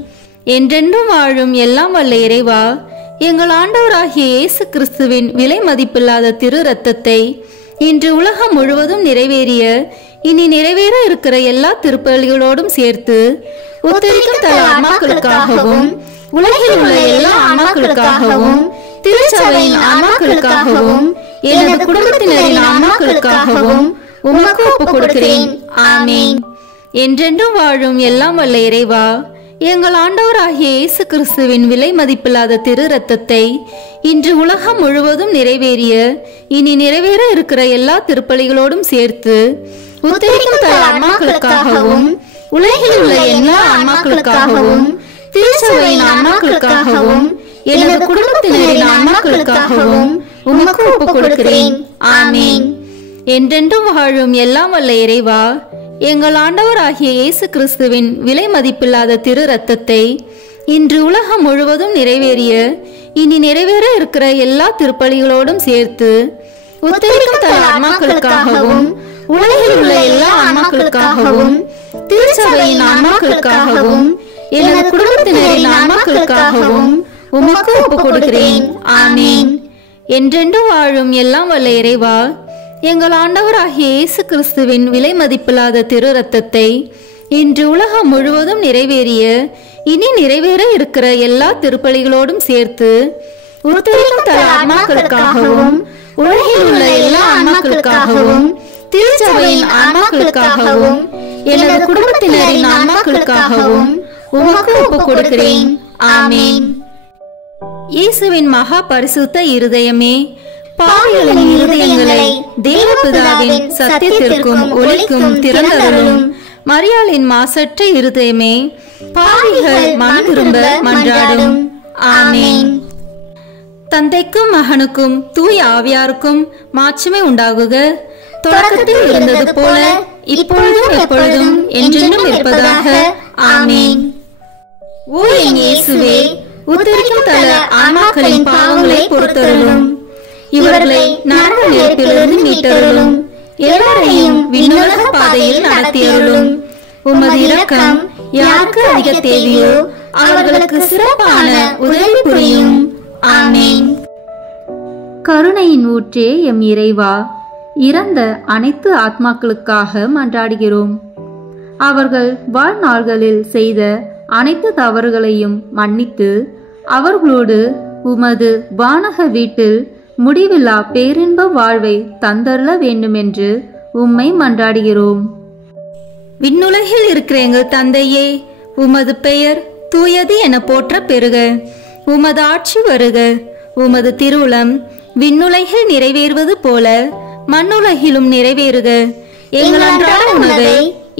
என்றென்றும் வாழும் எல்லாம் வல்ல இறைவா, எங்கள் ஆண்டவராகிய இயேசு கிறிஸ்துவின் விலை மதிப்பில்லாத திரு இரத்தத்தை இன்று உலகம் முழுவதும் நிறைவேறிய இனி நிறைவேற இருக்கிற எல்லா திருப்பலிகளோடும் சேர்த்து உத்தரிக்கும் தன் ஆன்மாக்களுக்காகவும் உலகில் உள்ள எல்லா ஆன்மாக்களுக்காகவும் திருச்சபையின் ஆன்மாக்களுக்காகவும் எனது குடும்பத்தினரின் ஆன்மாக்களுக்காகவும் உமக்கு ஒப்புக் கொடுக்கிறேன். ஆமீன். என்றென்றும் வாழும் எல்லாம் வல்ல இறைவா, எங்கள் ஆண்டவராகிய இயேசு கிறிஸ்துவின் விலை மதிப்பில்லாத திரு இரத்தத்தை இன்று உலகம் முழுவதும் நிறைவேறிய இனி நிறைவேற இருக்கிற எல்லா திருப்பலிகளோடும் சேர்த்து உத்தரிக்கும் தன் ஆன்மாக்களுக்காகவும் உலகில் உள்ள எல்லா ஆன்மாக்களுக்காகவும் திருச்சபையின் ஆன்மாக்களுக்காகவும் எனது குடும்பத்தினரின் ஆன்மாக்களுக்காகவும் உமக்கு ஒப்புக் கொடுக்கிறேன். ஆமீன். என்றென்றும் வாழும் எல்லாம் வல்ல இறைவா, எங்கள் ஆண்டவராகிய இயேசு கிறிஸ்துவின் விலை மதிப்பில்லாத திரு இரத்தத்தை இன்று உலகம் முழுவதும் நிறைவேறிய இனி நிறைவேற இருக்கிற எல்லா திருப்பலிகளோடும் சேர்த்து உத்தரிக்கும் தன் ஆன்மாக்களுக்காகவும் உலகில் உள்ள எல்லா ஆன்மாக்களுக்காகவும் திருச்சபையின் ஆன்மாக்களுக்காகவும் எனது குடும்பத்தினரின் ஆன்மாக்களுக்காகவும் உமக்கு ஒப்புக் கொடுக்கிறேன். ஆமீன். என்றென்றும் வாழும் எல்லாம் வல்ல இறைவா, எங்கள் ஆண்டவராகிய இயேசு கிறிஸ்துவின் விலை மதிப்பில்லாத திரு இரத்தத்தை இன்று உலகம் முழுவதும் நிறைவேறிய இனி நிறைவேற இருக்கிற எல்லா திருப்பலிகளோடும் சேர்த்து உத்தரிக்கும் தன் ஆன்மாக்களுக்காகவும் உலகில் உள்ள எல்லா ஆன்மாக்களுக்காகவும் திருச்சபையின் ஆன்மாக்களுக்காகவும் எனது குடும்பத்தினரின் ஆன்மாக்களுக்காகவும் உமக்கு ஒப்புக் கொடுக்கிறேன். ஆமீன். இயேசுவின் மகா பரிசுத்த இருதயமே, பாவிகளின் இருதயங்களை தேவபிதாவின் சத்தியத்திற்கும் ஒளிக்கும் திறந்தருளும். மரியாளின் மாசற்ற இருதயமே, பாவிகள் மனம் திரும்ப மன்றாடும். ஆமென். தந்தைக்கும் மகனுக்கும் தூய ஆவியாருக்கும் மாட்சிமை உண்டாகுக. தொடக்கத்தில் இருந்தது போல இப்பொழுதும் எப்பொழுதும் என்றென்றும் இருப்பதாக. ஆமென். ஓ என் இயேசுவே, உத்தரிக்கும் தல ஆன்மாக்களின் பாவங்களை பொறுத்தருளும். இவர்களை நரக நெருப்பிலிருந்து மீட்டருளும். எல்லாரையும் விண்ணுலக பாதையில் நடத்தியருளும். உமது இரக்கம் யாருக்கு அதிக தேவையோ அவர்களுக்கு சிறப்பான உதவி புரியும். ஆமென். கருணையின் ஊற்றே எம் இறைவா, இறந்த அனைத்து ஆத்மாக்களுக்காக மன்றாடுகிறோம். அவர்கள் வாழ்நாள்களில் செய்த அனைத்து தவறுகளையும் மன்னித்து அவர்களோடு உமது வானக வீட்டில் முடிவில்லா பேரின்ப வாழ்வை தந்தருள வேண்டுமென்று உம்மை மன்றாடுகிறோம். விண்ணுலகில் இருக்கிற எங்கள் தந்தையே, உமது பெயர் தூயது என போற்ற பெறுக. உமது ஆட்சி வருக. உமது திருவுளம் விண்ணுலகில் நிறைவேறுவது போல மண்ணுலகிலும் நிறைவேறுக. எங்கள் அன்றாட உணவை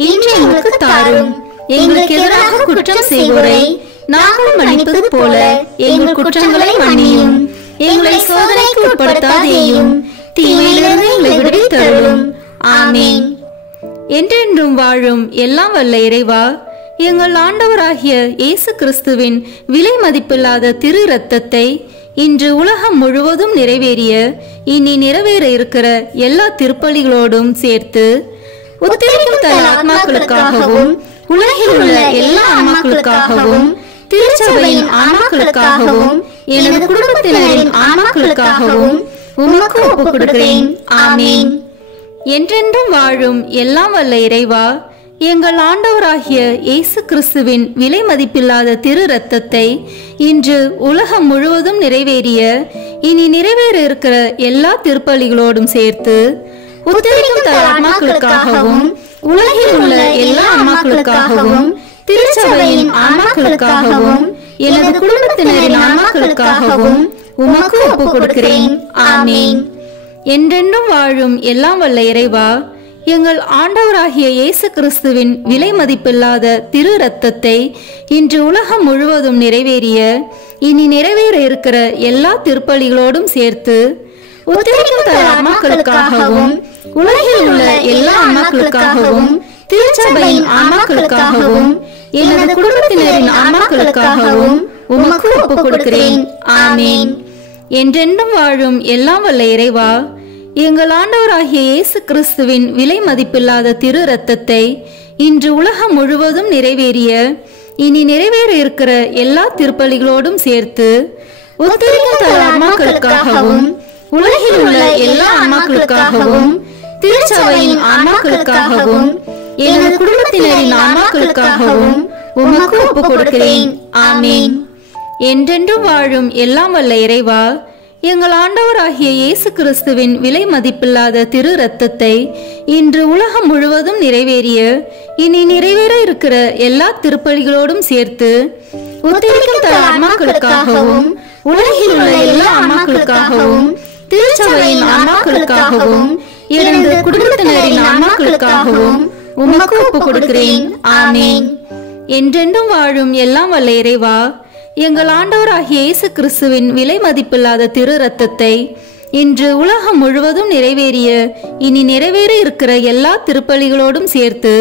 இன்று எங்களுக்கு தாரும். எங்களுக்கு எதிராக குற்றம் செய்வோரை நாங்கள் மன்னிப்பது போல எங்கள் குற்றங்களை மன்னியும். எங்களை சோதனைக்கு உட்படுத்தாதேயும், தீமையிலிருந்து எங்களை விடுவித்தருளும். ஆமென். என்றென்றும் வாழும் எல்லாம் வல்ல இறைவா, எங்கள் ஆண்டவராகிய இயேசு கிறிஸ்துவின் விலை மதிப்பில்லாத திரு இரத்தத்தை இன்று உலகம் முழுவதும் நிறைவேறிய இனி நிறைவேற இருக்கிற எல்லா திருப்பலிகளோடும் சேர்த்து உத்தரிக்கும் தல ஆத்மாக்களுக்காகவும் உலகில் உள்ள எல்லா ஆன்மாக்களுக்காகவும் திருச்சபையின் ஆன்மாக்களுக்காகவும் எனது குடும்பத்தினரின் ஆன்மாக்களுக்காகவும் உமக்கு ஒப்புக் கொடுக்கிறேன். ஆமென். என்றென்றும் வாழும் எல்லாம் வல்ல இறைவா, எங்கள் ஆண்டவராகிய இயேசு கிறிஸ்துவின் விலை மதிப்பில்லாத திரு இரத்தத்தை இன்று உலகம் முழுவதும் நிறைவேறிய இனி நிறைவேற இருக்கிற எல்லா திருப்பலிகளோடும் சேர்த்து உத்தரிக்கும் தல ஆன்மாக்களுக்காகவும் உலகில் உள்ள எல்லா ஆன்மாக்களுக்காகவும் திருச்சபையின் ஆன்மாக்களுக்காகவும் எனது குடும்பத்தினரின் ஆன்மாக்களுக்காகவும் உமக்கு ஒப்புக் கொடுக்கிறேன். ஆமென். என்றென்றும் வாழும் எல்லாம் வல்ல இறைவா, எங்கள் ஆண்டவராகிய இயேசு கிறிஸ்துவின் விலை மதிப்பில்லாத திரு இரத்தத்தை இன்று உலகம் முழுவதும் நிறைவேறிய இனி நிறைவேற இருக்கிற எல்லா திருப்பலிகளோடும் சேர்த்து உத்தரிக்கும் தல ஆன்மாக்களுக்காகவும் உலகில் உள்ள எல்லா ஆன்மாக்களுக்காகவும் திருச்சபையின் ஆன்மாக்களுக்காகவும் எனது குடும்பத்தினரின் ஆன்மாக்களுக்காகவும் உமக்கு ஒப்புக் கொடுக்கிறேன். ஆமென். என்றென்றும் வாழும் எல்லாம் வல்ல இறைவா, எங்கள் ஆண்டவராகிய இயேசு கிறிஸ்துவின் விலை மதிப்பில்லாத திரு இரத்தத்தை இன்று உலகம் முழுவதும் நிறைவேறிய இனி நிறைவேற இருக்கிற எல்லா திருப்பலிகளோடும் சேர்த்து உத்தரிக்கும் தல ஆன்மாக்களுக்காகவும் உலகில் உள்ள எல்லா ஆன்மாக்களுக்காகவும் திருச்சபையின் ஆன்மாக்களுக்காகவும் எனது குடும்பத்தினரின் ஆன்மாக்களுக்காகவும் உமக்கு ஒப்புக் கொடுக்கிறேன். ஆமென். என்றென்றும் வாழும் எல்லாம் வல்ல இறைவா, எங்கள் ஆண்டவராகிய இயேசு கிறிஸ்துவின் விலை மதிப்பில்லாத திரு இரத்தத்தை இன்று உலகம் முழுவதும் நிறைவேறிய இனி நிறைவேற இருக்கிற எல்லா திருப்பலிகளோடும் சேர்த்து உத்தரிக்கும் தல ஆன்மாக்களுக்காகவும் உலகில் உள்ள எல்லா ஆன்மாக்களுக்காகவும் திருச்சபையின் ஆன்மாக்களுக்காகவும் எனது குடும்பத்தினரின் ஆன்மாக்களுக்காகவும் உமக்கு ஒப்புக் கொடுக்கிறேன். ஆமென். என்றென்றும் வாழும் எல்லாம் வல்ல இறைவா, எங்கள் ஆண்டவராகிய இயேசு கிறிஸ்துவின் விலை மதிப்பில்லாத திரு இரத்தத்தை இன்று உலகம் முழுவதும் நிறைவேறிய இனி நிறைவேற இருக்கிற எல்லா திருப்பலிகளோடும் சேர்த்து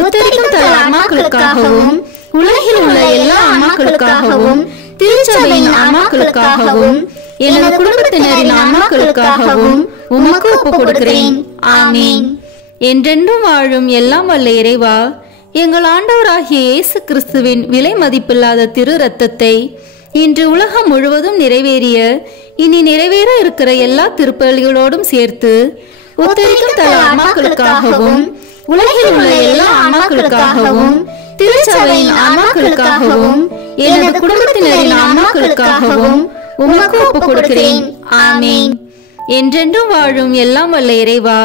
உத்தரிக்கும் தல ஆன்மாக்களுக்காகவும் உலகில் உள்ள எல்லா ஆன்மாக்களுக்காகவும் திருச்சபையின் ஆன்மாக்களுக்காகவும் எனது குடும்பத்தினரின் ஆன்மாக்களுக்காகவும் உமக்கு ஒப்புக் கொடுக்கிறேன். ஆமென். என்றென்றும் வாழும் எல்லாம் வல்ல இறைவா, எங்கள் ஆண்டவராகிய இயேசு கிறிஸ்துவின் விலை மதிப்பில்லாத திரு இரத்தத்தை இன்று உலகம் முழுவதும் நிறைவேறிய இனி நிறைவேற இருக்கிற எல்லா திருப்பலிகளோடும் சேர்த்து உத்தரிக்கும் தல ஆன்மாக்களுக்காகவும் உலகில் உள்ள எல்லா ஆன்மாக்களுக்காகவும் திருச்சபையின் ஆன்மாக்களுக்காகவும் எனது குடும்பத்தினரின் ஆன்மாக்களுக்காகவும் உமக்கு ஒப்புக் கொடுக்கிறேன். ஆமென். என்றென்றும் வாழும் எல்லாம் வல்ல இறைவா,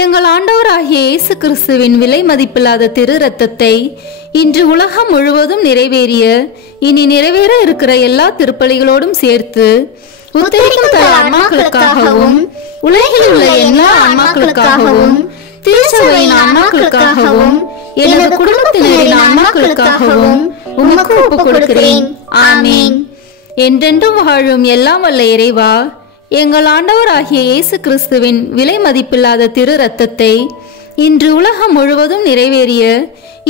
எங்கள் ஆண்டவராகிய இயேசு கிறிஸ்துவின் விலை மதிப்பில்லாத திரு இரத்தத்தை இன்று உலகம் முழுவதும் நிறைவேறிய இனி நிறைவேற இருக்கிற எல்லா திருப்பலிகளோடும் சேர்த்து உத்தரிக்கும் தல ஆன்மாக்களுக்காகவும் உலகில் உள்ள எல்லா ஆன்மாக்களுக்காகவும் திருச்சபையின் ஆன்மாக்களுக்காகவும் எனது குடும்பத்தினரின் ஆன்மாக்களுக்காகவும் உமக்கு ஒப்புக் கொடுக்கிறேன். ஆமீன். என்றென்றும் வாழும் எல்லாம் வல்ல இறைவா, எங்கள் ஆண்டவராகிய இயேசு கிறிஸ்துவின் விலை மதிப்பில்லாத திரு இரத்தத்தை இன்று உலகம் முழுவதும் நிறைவேறிய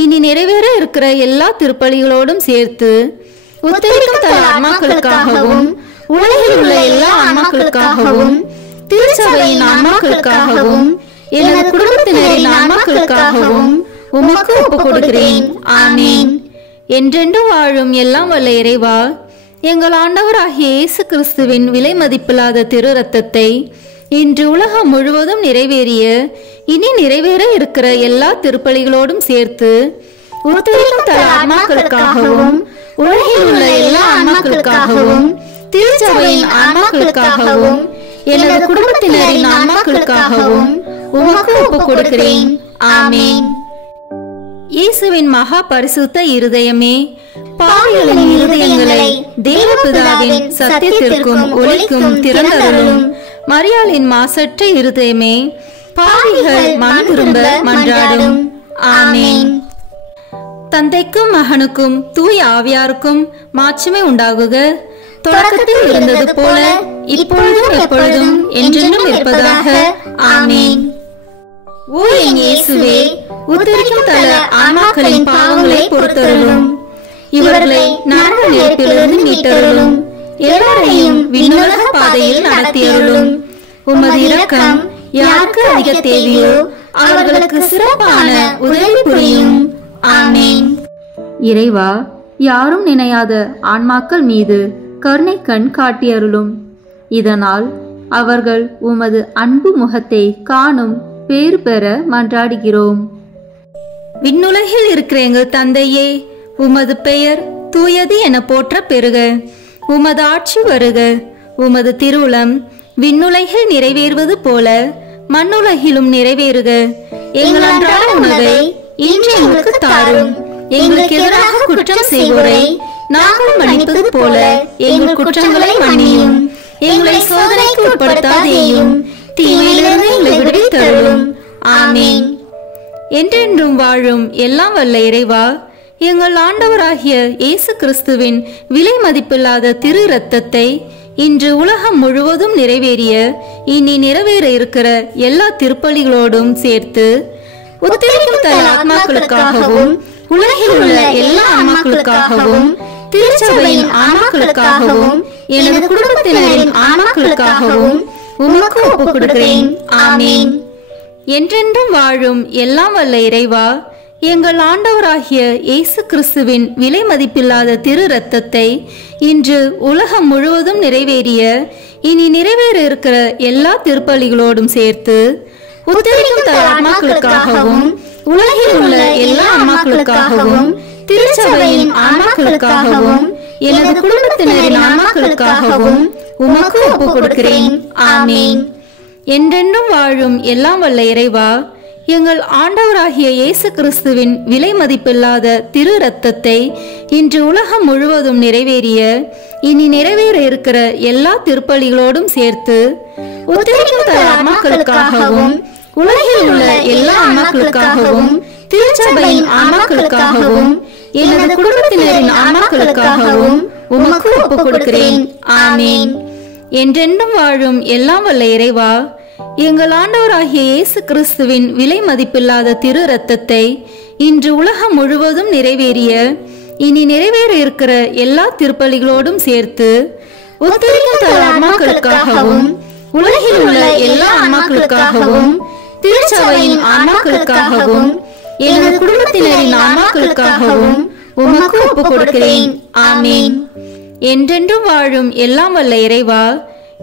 இனி நிறைவேற இருக்கிற எல்லா திருப்பலிகளோடும் சேர்த்து உத்தரிக்கும் தல ஆன்மாக்களுக்காகவும் உலகில் உள்ள எல்லா ஆன்மாக்களுக்காகவும் திருச்சபையின் ஆன்மாக்களுக்காகவும் எனது குடும்பத்தினரின் ஆன்மாக்களுக்காகவும் உமக்கு ஒப்புக் கொடுக்கிறேன். ஆமீன். என்றென்றும் வாழும் எல்லாம் வல்ல இறைவா, எங்கள் ஆண்டவராகிய இயேசு கிறிஸ்துவின் விலை மதிப்பில்லாத திரு இரத்தத்தை இன்று உலகம் முழுவதும் நிறைவேறிய இனி நிறைவேற இருக்கிற எல்லா திருப்பலிகளோடும் சேர்த்து உத்தரிக்கும் தல ஆன்மாக்களுக்காகவும் உலகில் உள்ள எல்லா ஆன்மாக்களுக்காகவும் திருச்சபையின் ஆன்மாக்களுக்காகவும் எனது குடும்பத்தினரின் ஆன்மாக்களுக்காகவும் உமக்கு ஒப்புக் கொடுக்கிறேன். ஆமீன். இயேசுவின் மகா பரிசுத்த இருதயமே, பாவிகளின் இருதயங்களை தேவபிதாவின் சத்தியத்திற்கும் ஒளிக்கும் திறந்தருளும். மரியாளின் மாசற்ற இருதயமே, பாவிகள் மனம் திரும்ப மன்றாடும். ஆமீன். தந்தைக்கும் மகனுக்கும் தூய ஆவியாருக்கும் மாட்சிமை உண்டாகுக. தொடக்கத்தில் இருந்தது போல இப்பொழுதும் எப்பொழுதும் என்றென்றும் இருப்பதாக. ஆமீன். ஓ என் இயேசுவே, உத்தரிக்கும் தல ஆன்மாக்களின் பாவங்களை பொறுத்தருளும். இவர்களை நரக நெருப்பிலிருந்து மீட்டருளும். எல்லாரையும் விண்ணுலக பாதையில் நடத்தியருளும். உமது இரக்கம் யாருக்கு அதிக தேவையோ அவர்களுக்கு சிறப்பான உதவி புரியும். ஆமீன். இறைவா, யாரும் நினையாத ஆன்மாக்கள் மீது கருணை கண் காட்டியருளும். இதனால் அவர்கள் உமது அன்பு முகத்தை காணும் பேறு பெற மன்றாடுகிறோம். விண்ணுலகில் இருக்கிற எங்கள் தந்தையே, உமது பெயர் தூயது என போற்ற பெறுக. உமது ஆட்சி வருக. உமது திருவுளம் விண்ணுலகில் நிறைவேறுவது போல மண்ணுலகிலும் நிறைவேறுக. எங்கள் அன்றாட உணவை இன்று எங்களுக்கு தாரும். எங்களுக்கு எதிராக குற்றம் செய்வோரை நாங்கள் மன்னிப்பது போல எங்கள் குற்றங்களை மன்னியும். எங்களை சோதனைக்கு உட்படுத்தாதேயும், தீமையிலிருந்து எங்களை விடுவித்தருளும். ஆமீன். என்றென்றும் வாழும் எல்லாம் வல்ல இறைவா, எங்கள் ஆண்டவராகிய இயேசு கிறிஸ்துவின் விலை மதிப்பில்லாத திரு இரத்தத்தை இன்று உலகம் முழுவதும் நிறைவேறிய இனி நிறைவேற இருக்கிற எல்லா திருப்பலிகளோடும் சேர்த்து உத்தரிக்கும் தல ஆன்மாக்களுக்காகவும் உலகில் உள்ள எல்லா ஆன்மாக்களுக்காகவும் திருச்சபையின் ஆன்மாக்களுக்காகவும் எனது குடும்பத்தினரின் ஆன்மாக்களுக்காகவும் உமக்கு ஒப்புக் கொடுக்கிறேன். ஆமீன். என்றென்றும் வாழும் எல்லாம் வல்ல இறைவா, எங்கள் ஆண்டவராகிய இயேசு கிறிஸ்துவின் விலை மதிப்பில்லாத திரு இரத்தத்தை இன்று உலகம் முழுவதும் நிறைவேறிய இனி நிறைவேற இருக்கிற எல்லா திருப்பலிகளோடும் சேர்த்து உத்தரிக்கும் தல ஆன்மாக்களுக்காகவும் உலகில் உள்ள எல்லா ஆன்மாக்களுக்காகவும் திருச்சபையின் ஆன்மாக்களுக்காகவும் எனது குடும்பத்தினரின் ஆன்மாக்களுக்காகவும் உமக்கு ஒப்புக் கொடுக்கிறேன். ஆமீன். என்றென்றும் வாழும் எல்லாம் வல்ல இறைவா, எங்கள் ஆண்டவராகிய இயேசு கிறிஸ்துவின் விலை மதிப்பில்லாத திரு இரத்தத்தை இன்று உலகம் முழுவதும் நிறைவேறிய இனி நிறைவேற இருக்கிற எல்லா திருப்பலிகளோடும் சேர்த்து உத்தரிக்கும் தல ஆன்மாக்களுக்காகவும் உலகில் உள்ள எல்லா ஆன்மாக்களுக்காகவும் திருச்சபையின் ஆன்மாக்களுக்காகவும் எனது குடும்பத்தினரின் ஆன்மாக்களுக்காகவும் உமக்கு ஒப்புக் கொடுக்கிறேன். ஆமீன். என்றென்றும் வாழும் எல்லாம் வல்ல இறைவா, எங்கள் ஆண்டவராகிய இயேசு கிறிஸ்துவின் விலை மதிப்பில்லாத திரு இரத்தத்தை இன்று உலகம் முழுவதும் நிறைவேறிய இனி நிறைவேற இருக்கிற எல்லா திருப்பலிகளோடும் சேர்த்து உத்தரிக்கும் தல ஆன்மாக்களுக்காகவும் உலகில் உள்ள எல்லா ஆன்மாக்களுக்காகவும் திருச்சபையின் ஆன்மாக்களுக்காகவும் எனது குடும்பத்தினரின் ஆன்மாக்களுக்காகவும் உமக்கு ஒப்புக் கொடுக்கிறேன். ஆமீன். என்றென்றும் வாழும் எல்லாம் வல்ல இறைவா,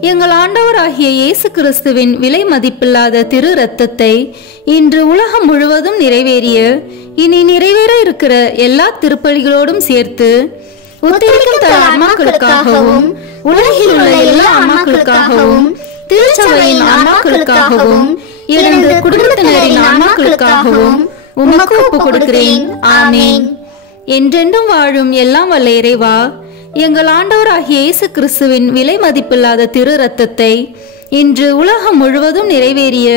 எங்கள் ஆண்டவராகிய இயேசு கிறிஸ்துவின் விலை மதிப்பில்லாத திரு இரத்தத்தை இன்று உலகம் முழுவதும் நிறைவேறிய இனி நிறைவேற இருக்கிற எல்லா திருப்பலிகளோடும் சேர்த்து உத்தரிக்கும் தல ஆன்மாக்களுக்காகவும் உலகில் உள்ள எல்லா ஆன்மாக்களுக்காகவும் திருச்சபையின் ஆன்மாக்களுக்காகவும் எனது குடும்பத்தினரின் ஆன்மாக்களுக்காகவும் உமக்கு ஒப்புக் கொடுக்கிறேன். ஆமீன். என்றென்றும் வாழும் எல்லாம் வல்ல இறைவா, எங்கள் ஆண்டவராகிய இயேசு கிறிஸ்துவின் விலை மதிப்பில்லாத திரு இரத்தத்தை இன்று உலகம் முழுவதும் நிறைவேறிய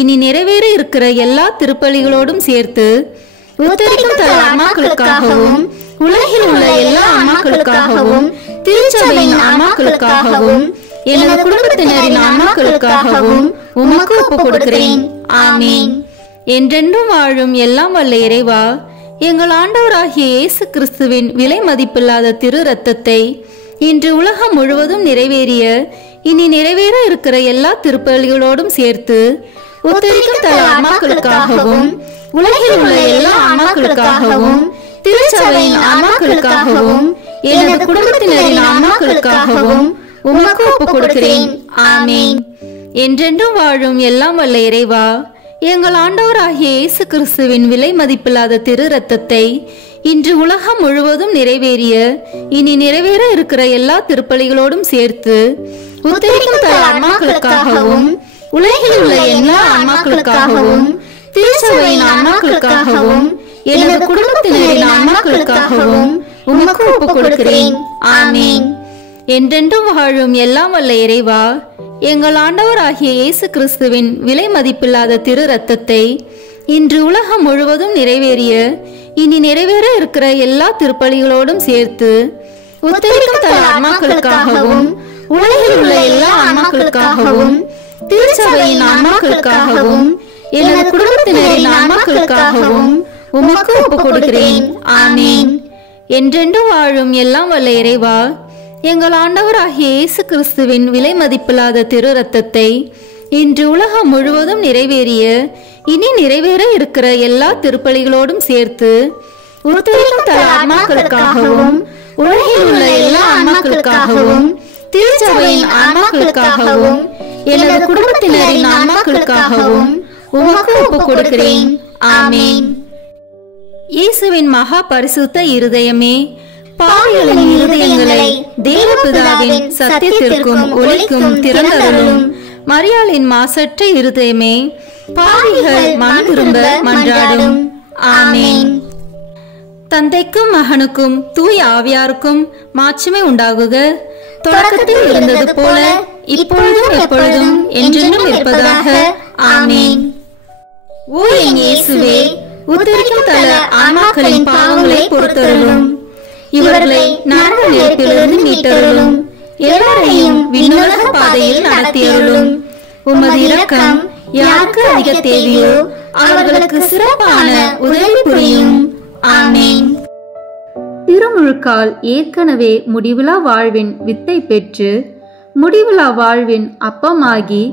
இனி நிறைவேற இருக்கிற எல்லா திருப்பலிகளோடும் சேர்த்து உத்தரிக்கும் தல ஆன்மாக்களுக்காகவும் உலகில் உள்ள எல்லா ஆன்மாக்களுக்காகவும் திருச்சபையின் ஆன்மாக்களுக்காகவும் எனது குடும்பத்தினரின் ஆன்மாக்களுக்காகவும் உமக்கு ஒப்புக் கொடுக்கிறேன். ஆமீன். என்றென்றும் வாழும் எல்லாம் வல்ல இறைவா, எங்கள் ஆண்டவராகிய இயேசு கிறிஸ்துவின் விலை மதிப்பில்லாத திரு இரத்தத்தை இன்று உலகம் முழுவதும் நிறைவேறிய இனி நிறைவேற இருக்கிற எல்லா திருப்பலிகளோடும் சேர்த்து உத்தரிக்கும் தல ஆன்மாக்களுக்காகவும் உலகில் உள்ள எல்லா ஆன்மாக்களுக்காகவும் திருச்சபையின் ஆன்மாக்களுக்காகவும் எனது குடும்பத்தினரின் ஆன்மாக்களுக்காகவும் உமக்கு ஒப்புக் கொடுக்கிறேன். ஆமீன். என்றென்றும் வாழும் எல்லாம் வல்ல இறைவா, எங்கள் ஆண்டவராகிய இயேசு கிறிஸ்துவின் விலை மதிப்பில்லாத திரு இரத்தத்தை இன்று உலகம் முழுவதும் நிறைவேறிய இனி நிறைவேற இருக்கிற எல்லா திருப்பலிகளோடும் சேர்த்து உத்தரிக்கும் தல ஆன்மாக்களுக்காகவும் உலகில் உள்ள எல்லா ஆன்மாக்களுக்காகவும் திருச்சபையின் ஆன்மாக்களுக்காகவும் எனது குடும்பத்தினரின் ஆன்மாக்களுக்காகவும் உமக்கு ஒப்புக் கொடுக்கிறேன். ஆமீன். என்றென்றும் வாழும் எல்லாம் வல்ல இறைவா, எங்கள் ஆண்டவராகிய இயேசு கிறிஸ்துவின் விலை மதிப்பில்லாத திரு இரத்தத்தை இன்று உலகம் முழுவதும் நிறைவேறிய இனி நிறைவேற இருக்கிற எல்லா திருப்பலிகளோடும் சேர்த்து உத்தரிக்கும் தல ஆன்மாக்களுக்காகவும் உலகில் உள்ள எல்லா ஆன்மாக்களுக்காகவும் திருச்சபையின் ஆன்மாக்களுக்காகவும் எனது குடும்பத்தினரின் ஆன்மாக்களுக்காகவும் உமக்கு ஒப்புக் கொடுக்கிறேன். ஆமீன். என்றென்றும் வாழும் எல்லாம் வல்ல இறைவா, எங்கள் ஆண்டவராகிய இயேசு கிறிஸ்துவின் விலை மதிப்பில்லாத திரு இரத்தத்தை இன்று உலகம் முழுவதும் நிறைவேறிய இனி நிறைவேற இருக்கிற எல்லா திருப்பலிகளோடும் சேர்த்து உத்தரிக்கும் தல ஆன்மாக்களுக்காகவும் உலகில் உள்ள எல்லா ஆன்மாக்களுக்காகவும் திருச்சபையின் ஆன்மாக்களுக்காகவும் எனது குடும்பத்தினரின் ஆன்மாக்களுக்காகவும் உமக்கு ஒப்புக் கொடுக்கிறேன். ஆமீன். இயேசுவின் மகா பரிசுத்த இருதயமே, பாவிகளின் இருதயங்களை தேவபிதாவின் சத்தியத்திற்கும் ஒளிக்கும் திறந்தருளும். மரியாளின் மாசற்ற இருதயமே, பாவிகள் மனம் திரும்ப மன்றாடும். ஆமீன். தந்தைக்கும் மகனுக்கும் தூய ஆவியாருக்கும் மாட்சிமை உண்டாகுக. தொடக்கத்தில் இருந்தது போல இப்பொழுதும் எப்பொழுதும் என்றென்றும் இருப்பதாக. ஆமீன். ஓ என் இயேசுவே, உத்தரிக்கும் தல ஆன்மாக்களின் பாவங்களை பொறுத்தருளும். இவர்களை நரக நெருப்பிலிருந்து மீட்டருளும். எல்லாரையும் விண்ணுலக பாதையில் நடத்தியருளும். உமது இரக்கம் யாருக்கு அதிக தேவையோ அவர்களுக்கு சிறப்பான உதவி புரியும். ஆமீன். திருமுழுக்கால் ஏற்கனவே முடிவிலா வாழ்வின் வித்தை பெற்று முடிவிலா வாழ்வின் அப்பமாகி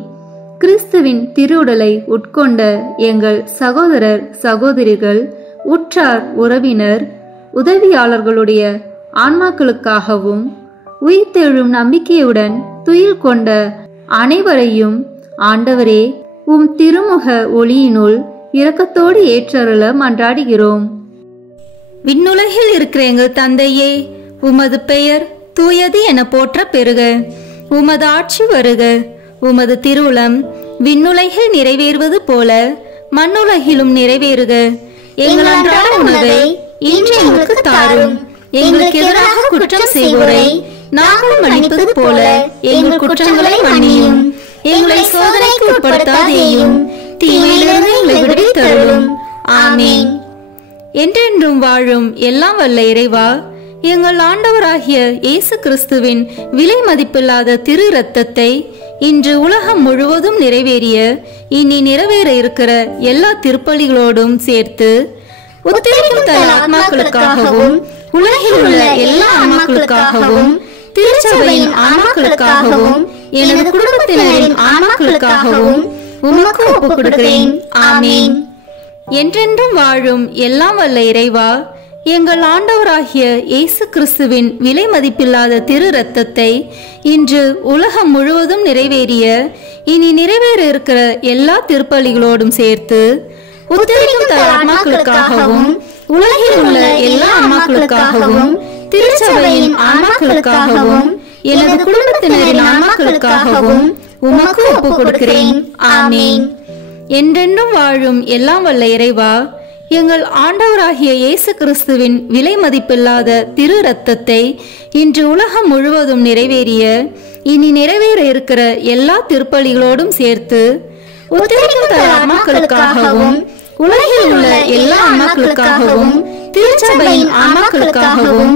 கிறிஸ்துவின் திருவுடலை உட்கொண்ட எங்கள் சகோதரர் சகோதரிகள், உற்றார் உறவினர், உதவியாளர்களுடைய ஆன்மாக்களுக்காகவும் உயிர்த்தெழும் நம்பிக்கையுடன் துயில் கொண்ட அனைவரையும் ஆண்டவரே உம் திருமுக ஒளியினுள் இரக்கத்தோடு ஏற்றருள மன்றாடுகிறோம். விண்ணுலகில் இருக்கிற எங்கள் தந்தையே, உமது பெயர் தூயது என போற்ற பெறுக. உமது ஆட்சி வருக. உமது திருவுளம் விண்ணுலகில் நிறைவேறுவது போல மண்ணுலகிலும் நிறைவேறுக. எங்கள் அன்றாட உணவை இன்று எங்களுக்கு தாரும். எங்களுக்கு எதிராக குற்றம் செய்வோரை நாங்கள் மன்னிப்பது போல எங்கள் குற்றங்களை மன்னியும். எங்களை சோதனைக்கு உட்படுத்தாதேயும், தீமையிலிருந்து எங்களை விடுவித்தருளும். ஆமீன். என்றென்றும் வாழும் எல்லாம் வல்ல இறைவா, எங்கள் ஆண்டவராகிய இயேசு கிறிஸ்துவின் விலை மதிப்பில்லாத திரு இரத்தத்தை இன்று உலகம் முழுவதும் நிறைவேறிய இனி நிறைவேற இருக்கிற எல்லா திருப்பலிகளோடும் சேர்த்து உத்தரிக்கும் தல ஆன்மாக்களுக்காகவும் உலகில் உள்ள எல்லா ஆன்மாக்களுக்காகவும் திருச்சபையின் ஆன்மாக்களுக்காகவும் எனது குடும்பத்தினரின் ஆன்மாக்களுக்காகவும் உமக்கு ஒப்புக் கொடுக்கிறேன். ஆமீன். என்றென்றும் வாழும் எல்லாம் வல்ல இறைவா, எங்கள் ஆண்டவராகிய இயேசு கிறிஸ்துவின் விலை மதிப்பில்லாத திரு இரத்தத்தை இன்று உலகம் முழுவதும் நிறைவேறிய இனி நிறைவேற இருக்கிற எல்லா திருப்பலிகளோடும் சேர்த்து உத்தரிக்கும் தல ஆன்மாக்களுக்காகவும் உலகில் உள்ள எல்லா ஆன்மாக்களுக்காகவும் திருச்சபையின் ஆன்மாக்களுக்காகவும் எனது குடும்பத்தினரின் ஆன்மாக்களுக்காகவும் உமக்கு ஒப்புக் கொடுக்கிறேன். ஆமீன். என்றென்றும் வாழும் எல்லாம் வல்ல இறைவா, எங்கள் ஆண்டவராகிய இயேசு கிறிஸ்துவின் விலை மதிப்பில்லாத திரு இரத்தத்தை இன்று உலகம் முழுவதும் நிறைவேறிய இனி நிறைவேற இருக்கிற எல்லா திருப்பலிகளோடும் சேர்த்து உத்தரிக்கும் தல ஆன்மாக்களுக்காகவும் உலகில் உள்ள எல்லா ஆன்மாக்களுக்காகவும் திருச்சபையின் ஆன்மாக்களுக்காகவும்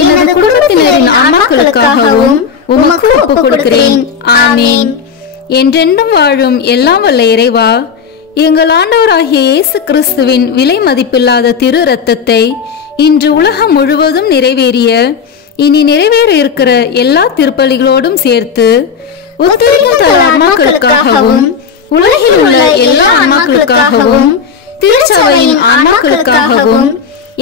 எனது குடும்பத்தினரின் ஆன்மாக்களுக்காகவும் உமக்கு ஒப்புக் கொடுக்கிறேன். ஆமீன். என்றென்றும் வாழும் எல்லாம் வல்ல இறைவா, எங்கள் ஆண்டவராகிய இயேசு கிறிஸ்துவின் விலை மதிப்பில்லாத திரு இரத்தத்தை இன்று உலகம் முழுவதும் நிறைவேறிய இனி நிறைவேற இருக்கிற எல்லா திருப்பலிகளோடும் சேர்த்து உத்தரிக்கும் தல ஆன்மாக்களுக்காகவும் உலகில் உள்ள எல்லா ஆன்மாக்களுக்காகவும் திருச்சபையின் ஆன்மாக்களுக்காகவும்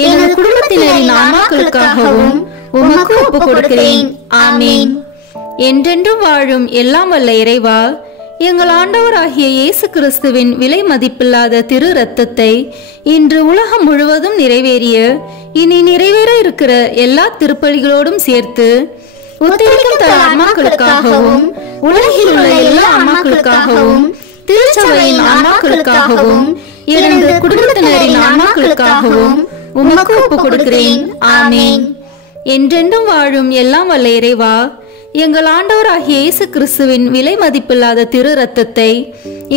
எனது குடும்பத்தினரின் ஆன்மாக்களுக்காகவும் உமக்கு ஒப்புக் கொடுக்கிறேன். ஆமீன். என்றென்றும் வாழும் எல்லாம் வல்ல இறைவா, எங்கள் ஆண்டவராகிய இயேசு கிறிஸ்துவின் விலை மதிப்பில்லாத திரு இரத்தத்தை இன்று உலகம் முழுவதும் நிறைவேறிய இனி நிறைவேற இருக்கிற எல்லா திருப்பலிகளோடும் சேர்த்து உத்தரிக்கும் தல ஆன்மாக்களுக்காகவும் உலகில் உள்ள எல்லா ஆன்மாக்களுக்காகவும் திருச்சபையின் ஆன்மாக்களுக்காகவும் எனது குடும்பத்தினரின் ஆன்மாக்களுக்காகவும் உமக்கு ஒப்புக் கொடுக்கிறேன். ஆமீன். என்றென்றும் வாழும் எல்லாம் வல்ல இறைவா, எங்கள் ஆண்டவராகிய இயேசு கிறிஸ்துவின் விலை மதிப்பில்லாத திரு இரத்தத்தை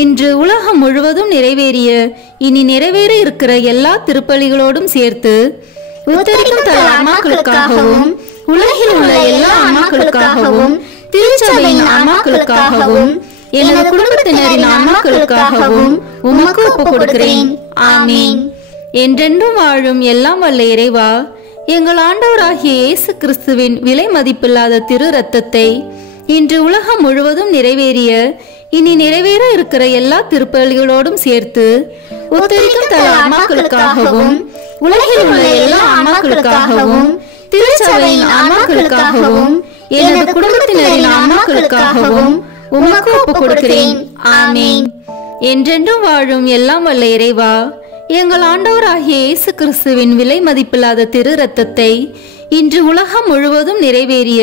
இன்று உலகம் முழுவதும் நிறைவேறிய இனி நிறைவேற இருக்கிற எல்லா திருப்பலிகளோடும் சேர்த்து உத்தரிக்கும் தல ஆன்மாக்களுக்காகவும் உலகில் உள்ள எல்லா ஆன்மாக்களுக்காகவும் திருச்சபையின் ஆன்மாக்களுக்காகவும் எனது குடும்பத்தினரின் ஆன்மாக்களுக்காகவும் உமக்கு ஒப்புக் கொடுக்கிறேன். ஆமீன். என்றென்றும் வாழும் எல்லாம் வல்ல இறைவா, எங்கள் ஆண்டவராகிய இயேசு கிறிஸ்துவின் விலை மதிப்பில்லாத திரு இரத்தத்தை இன்று உலகம் முழுவதும் நிறைவேறிய இனி நிறைவேற இருக்கிற எல்லா திருப்பலிகளோடும் சேர்த்து உத்தரிக்கும் தல ஆன்மாக்களுக்காகவும் உலகில் உள்ள எல்லா ஆன்மாக்களுக்காகவும் திருச்சபையின் ஆன்மாக்களுக்காகவும் எனது குடும்பத்தினரின் ஆன்மாக்களுக்காகவும் உமக்கு ஒப்புக் கொடுக்கிறேன். ஆமீன். என்றென்றும் வாழும் எல்லாம் வல்ல இறைவா, எங்கள் ஆண்டவராகிய இயேசு கிறிஸ்துவின் விலை மதிப்பில்லாத திரு இரத்தத்தை இன்று உலகம் முழுவதும் நிறைவேறிய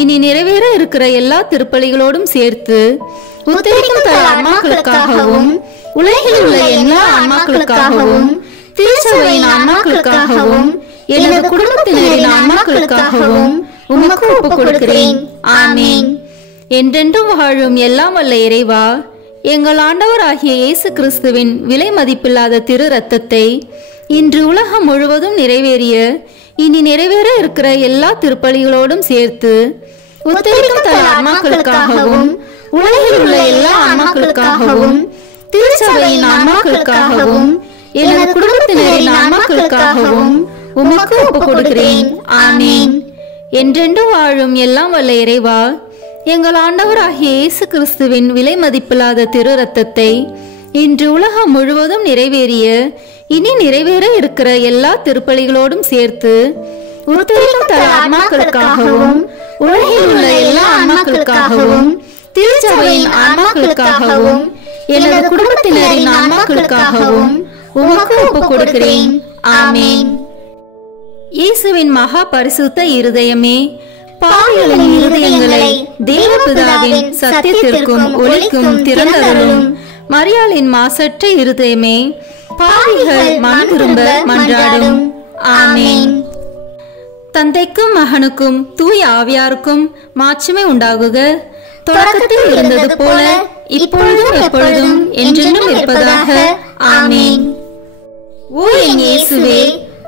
இனி நிறைவேற இருக்கிற எல்லா திருப்பலிகளோடும் சேர்த்து உத்தரிக்கும் தல ஆன்மாக்களுக்காகவும் உலகில் உள்ள எல்லா ஆன்மாக்களுக்காகவும் திருச்சபையின் ஆன்மாக்களுக்காகவும் எனது குடும்பத்தினரின் ஆன்மாக்களுக்காகவும் உமக்கு ஒப்புக் கொடுக்கிறேன். ஆமீன். என்றென்றும் வாழும் எல்லாம் வல்ல இறைவா, எங்கள் ஆண்டவராகிய இயேசு கிறிஸ்துவின் விலை மதிப்பில்லாத திரு இரத்தத்தை இன்று உலகம் முழுவதும் நிறைவேறிய இனி நிறைவேற இருக்கிற எல்லா திருப்பலிகளோடும் சேர்த்து உத்தரிக்கும் தல ஆன்மாக்களுக்காகவும் உலகில் உள்ள எல்லா ஆன்மாக்களுக்காகவும் திருச்சபையின் ஆன்மாக்களுக்காகவும் எனது குடும்பத்தினரின் ஆன்மாக்களுக்காகவும் உமக்கு ஒப்புக் கொடுக்கிறேன். ஆமீன். என்றென்றும் வாழும் எல்லாம் வல்ல இறைவா, எங்கள் ஆண்டவராகிய இயேசு கிறிஸ்துவின் விலை மதிப்பில்லாத திரு இரத்தத்தை இன்று உலகம் முழுவதும் நிறைவேறிய இனி நிறைவேற இருக்கிற எல்லா திருப்பலிகளோடும் சேர்த்து உத்தரிக்கும் தல ஆன்மாக்களுக்காகவும் உலகில் உள்ள எல்லா ஆன்மாக்களுக்காகவும் திருச்சபையின் ஆன்மாக்களுக்காகவும் எனது குடும்பத்தினரின் ஆன்மாக்களுக்காகவும் உமக்கு ஒப்புக் கொடுக்கிறேன். ஆமீன். இயேசுவின் மகா பரிசுத்த இருதயமே, பாவிகளின் இருதயங்களை தேவபிதாவின் சத்தியத்திற்கும் ஒளிக்கும் திறந்தருளும். மரியாளின் மாசற்ற இருதயமே, பாவிகள் மனம் திரும்ப மன்றாடும். ஆமீன். தந்தைக்கும் மகனுக்கும் தூய ஆவியாருக்கும் மாட்சிமை உண்டாகுக. தொடக்கத்தில் இருந்தது போல இப்பொழுதும் எப்பொழுதும் என்றென்றும் இருப்பதாக. ஆமீன். ஓ என் இயேசுவே,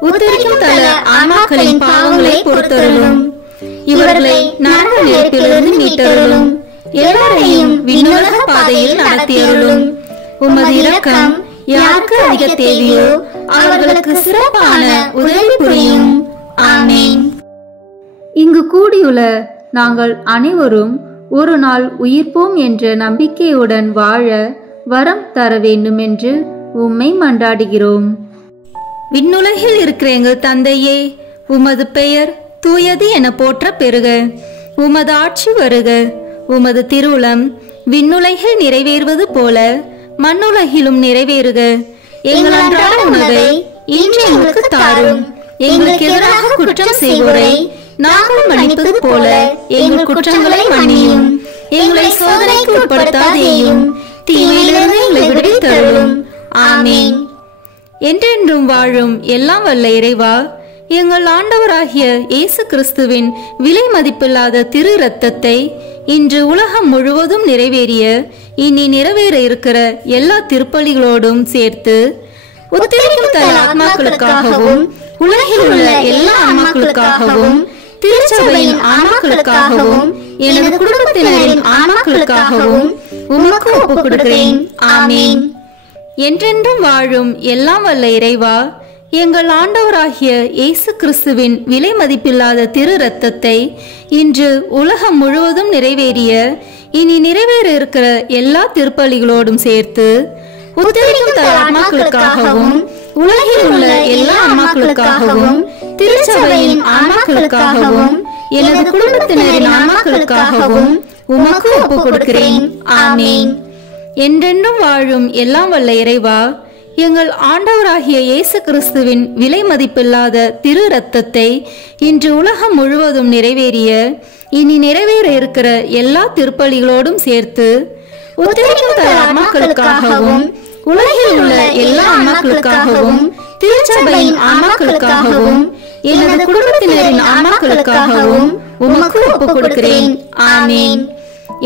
உத்தரிக்கும் தல ஆன்மாக்களின் பாவங்களை பொறுத்தருளும். இவர்களை நரக நெருப்பிலிருந்து மீட்டருளும். எல்லாரையும் விண்ணுலக பாதையில் நடத்தியருளும். உமது இரக்கம் யாருக்கு அதிக தேவையோ அவர்களுக்கு சிறப்பான உதவி புரியும். ஆமீன். இங்கு கூடியுள்ள நாங்கள் அனைவரும் ஒரு நாள் உயிர்ப்போம் என்ற நம்பிக்கையுடன் வாழ வரம் தர வேண்டும் என்று உம்மை மன்றாடுகிறோம். விண்ணுலகில் இருக்கிற எங்கள் தந்தையே, உமது பெயர் தூயது என போற்ற பெறுக. உமது ஆட்சி வருக. உமது திருவுளம் விண்ணுலகில் நிறைவேறுவது போல மண்ணுலகிலும் நிறைவேறுக. எங்கள் அன்றாட உணவை இன்று எங்களுக்கு தாரும். எங்களுக்கு எதிராக குற்றம் செய்வோரை நாங்கள் மன்னிப்பது போல எங்கள் குற்றங்களை மன்னியும். எங்களை சோதனைக்கு உட்படுத்தாதேயும், தீமையிலிருந்து எங்களை விடுவித்தருளும். ஆமீன். என்றென்றும் வாழும் எல்லாம் வல்ல இறைவா, எங்கள் ஆண்டவராகிய இயேசு கிறிஸ்துவின் விலை மதிப்பில்லாத திரு இரத்தத்தை இன்று உலகம் முழுவதும் நிறைவேறிய இனி நிறைவேற இருக்கிற எல்லா திருப்பலிகளோடும் சேர்த்து உத்தரிக்கும் தன் ஆத்மாக்களுக்காகவும் உலகில் உள்ள எல்லா ஆன்மாக்களுக்காகவும் திருச்சபையின் ஆன்மாக்களுக்காகவும் எனது குடும்பத்தினரின் ஆன்மாக்களுக்காகவும் உமக்கு ஒப்புக் கொடுக்கிறேன். ஆமீன். என்றென்றும் வாழும் எல்லாம் வல்ல இறைவா, எங்கள் ஆண்டவராகிய இயேசு கிறிஸ்துவின் விலை மதிப்பில்லாத திரு இரத்தத்தை இன்று உலகம் முழுவதும் நிறைவேறிய இனி நிறைவேற இருக்கிற எல்லா திருப்பலிகளோடும் சேர்த்து உத்தரிக்கும் தன் ஆன்மாக்களுக்காகவும் உலகில் உள்ள எல்லா ஆன்மாக்களுக்காகவும் திருச்சபையின் ஆன்மாக்களுக்காகவும் எனது குடும்பத்தினரின் ஆன்மாக்களுக்காகவும் உமக்கு ஒப்புக் கொடுக்கிறேன். ஆமீன். என்றென்றும் வாழும் எல்லாம் வல்ல இறைவா, எங்கள் ஆண்டவராகிய இயேசு கிறிஸ்துவின் விலை மதிப்பில்லாத திரு இரத்தத்தை இன்று உலகம் முழுவதும் நிறைவேறிய இனி நிறைவேற இருக்கிற எல்லா திருப்பலிகளோடும் சேர்த்து உத்தரிக்கும் தன் ஆன்மாக்களுக்காகவும் உலகில் உள்ள எல்லா ஆன்மாக்களுக்காகவும் திருச்சபையின் ஆன்மாக்களுக்காகவும் எனது குடும்பத்தினரின் ஆன்மாக்களுக்காகவும் உமக்கு ஒப்புக் கொடுக்கிறேன். ஆமீன்.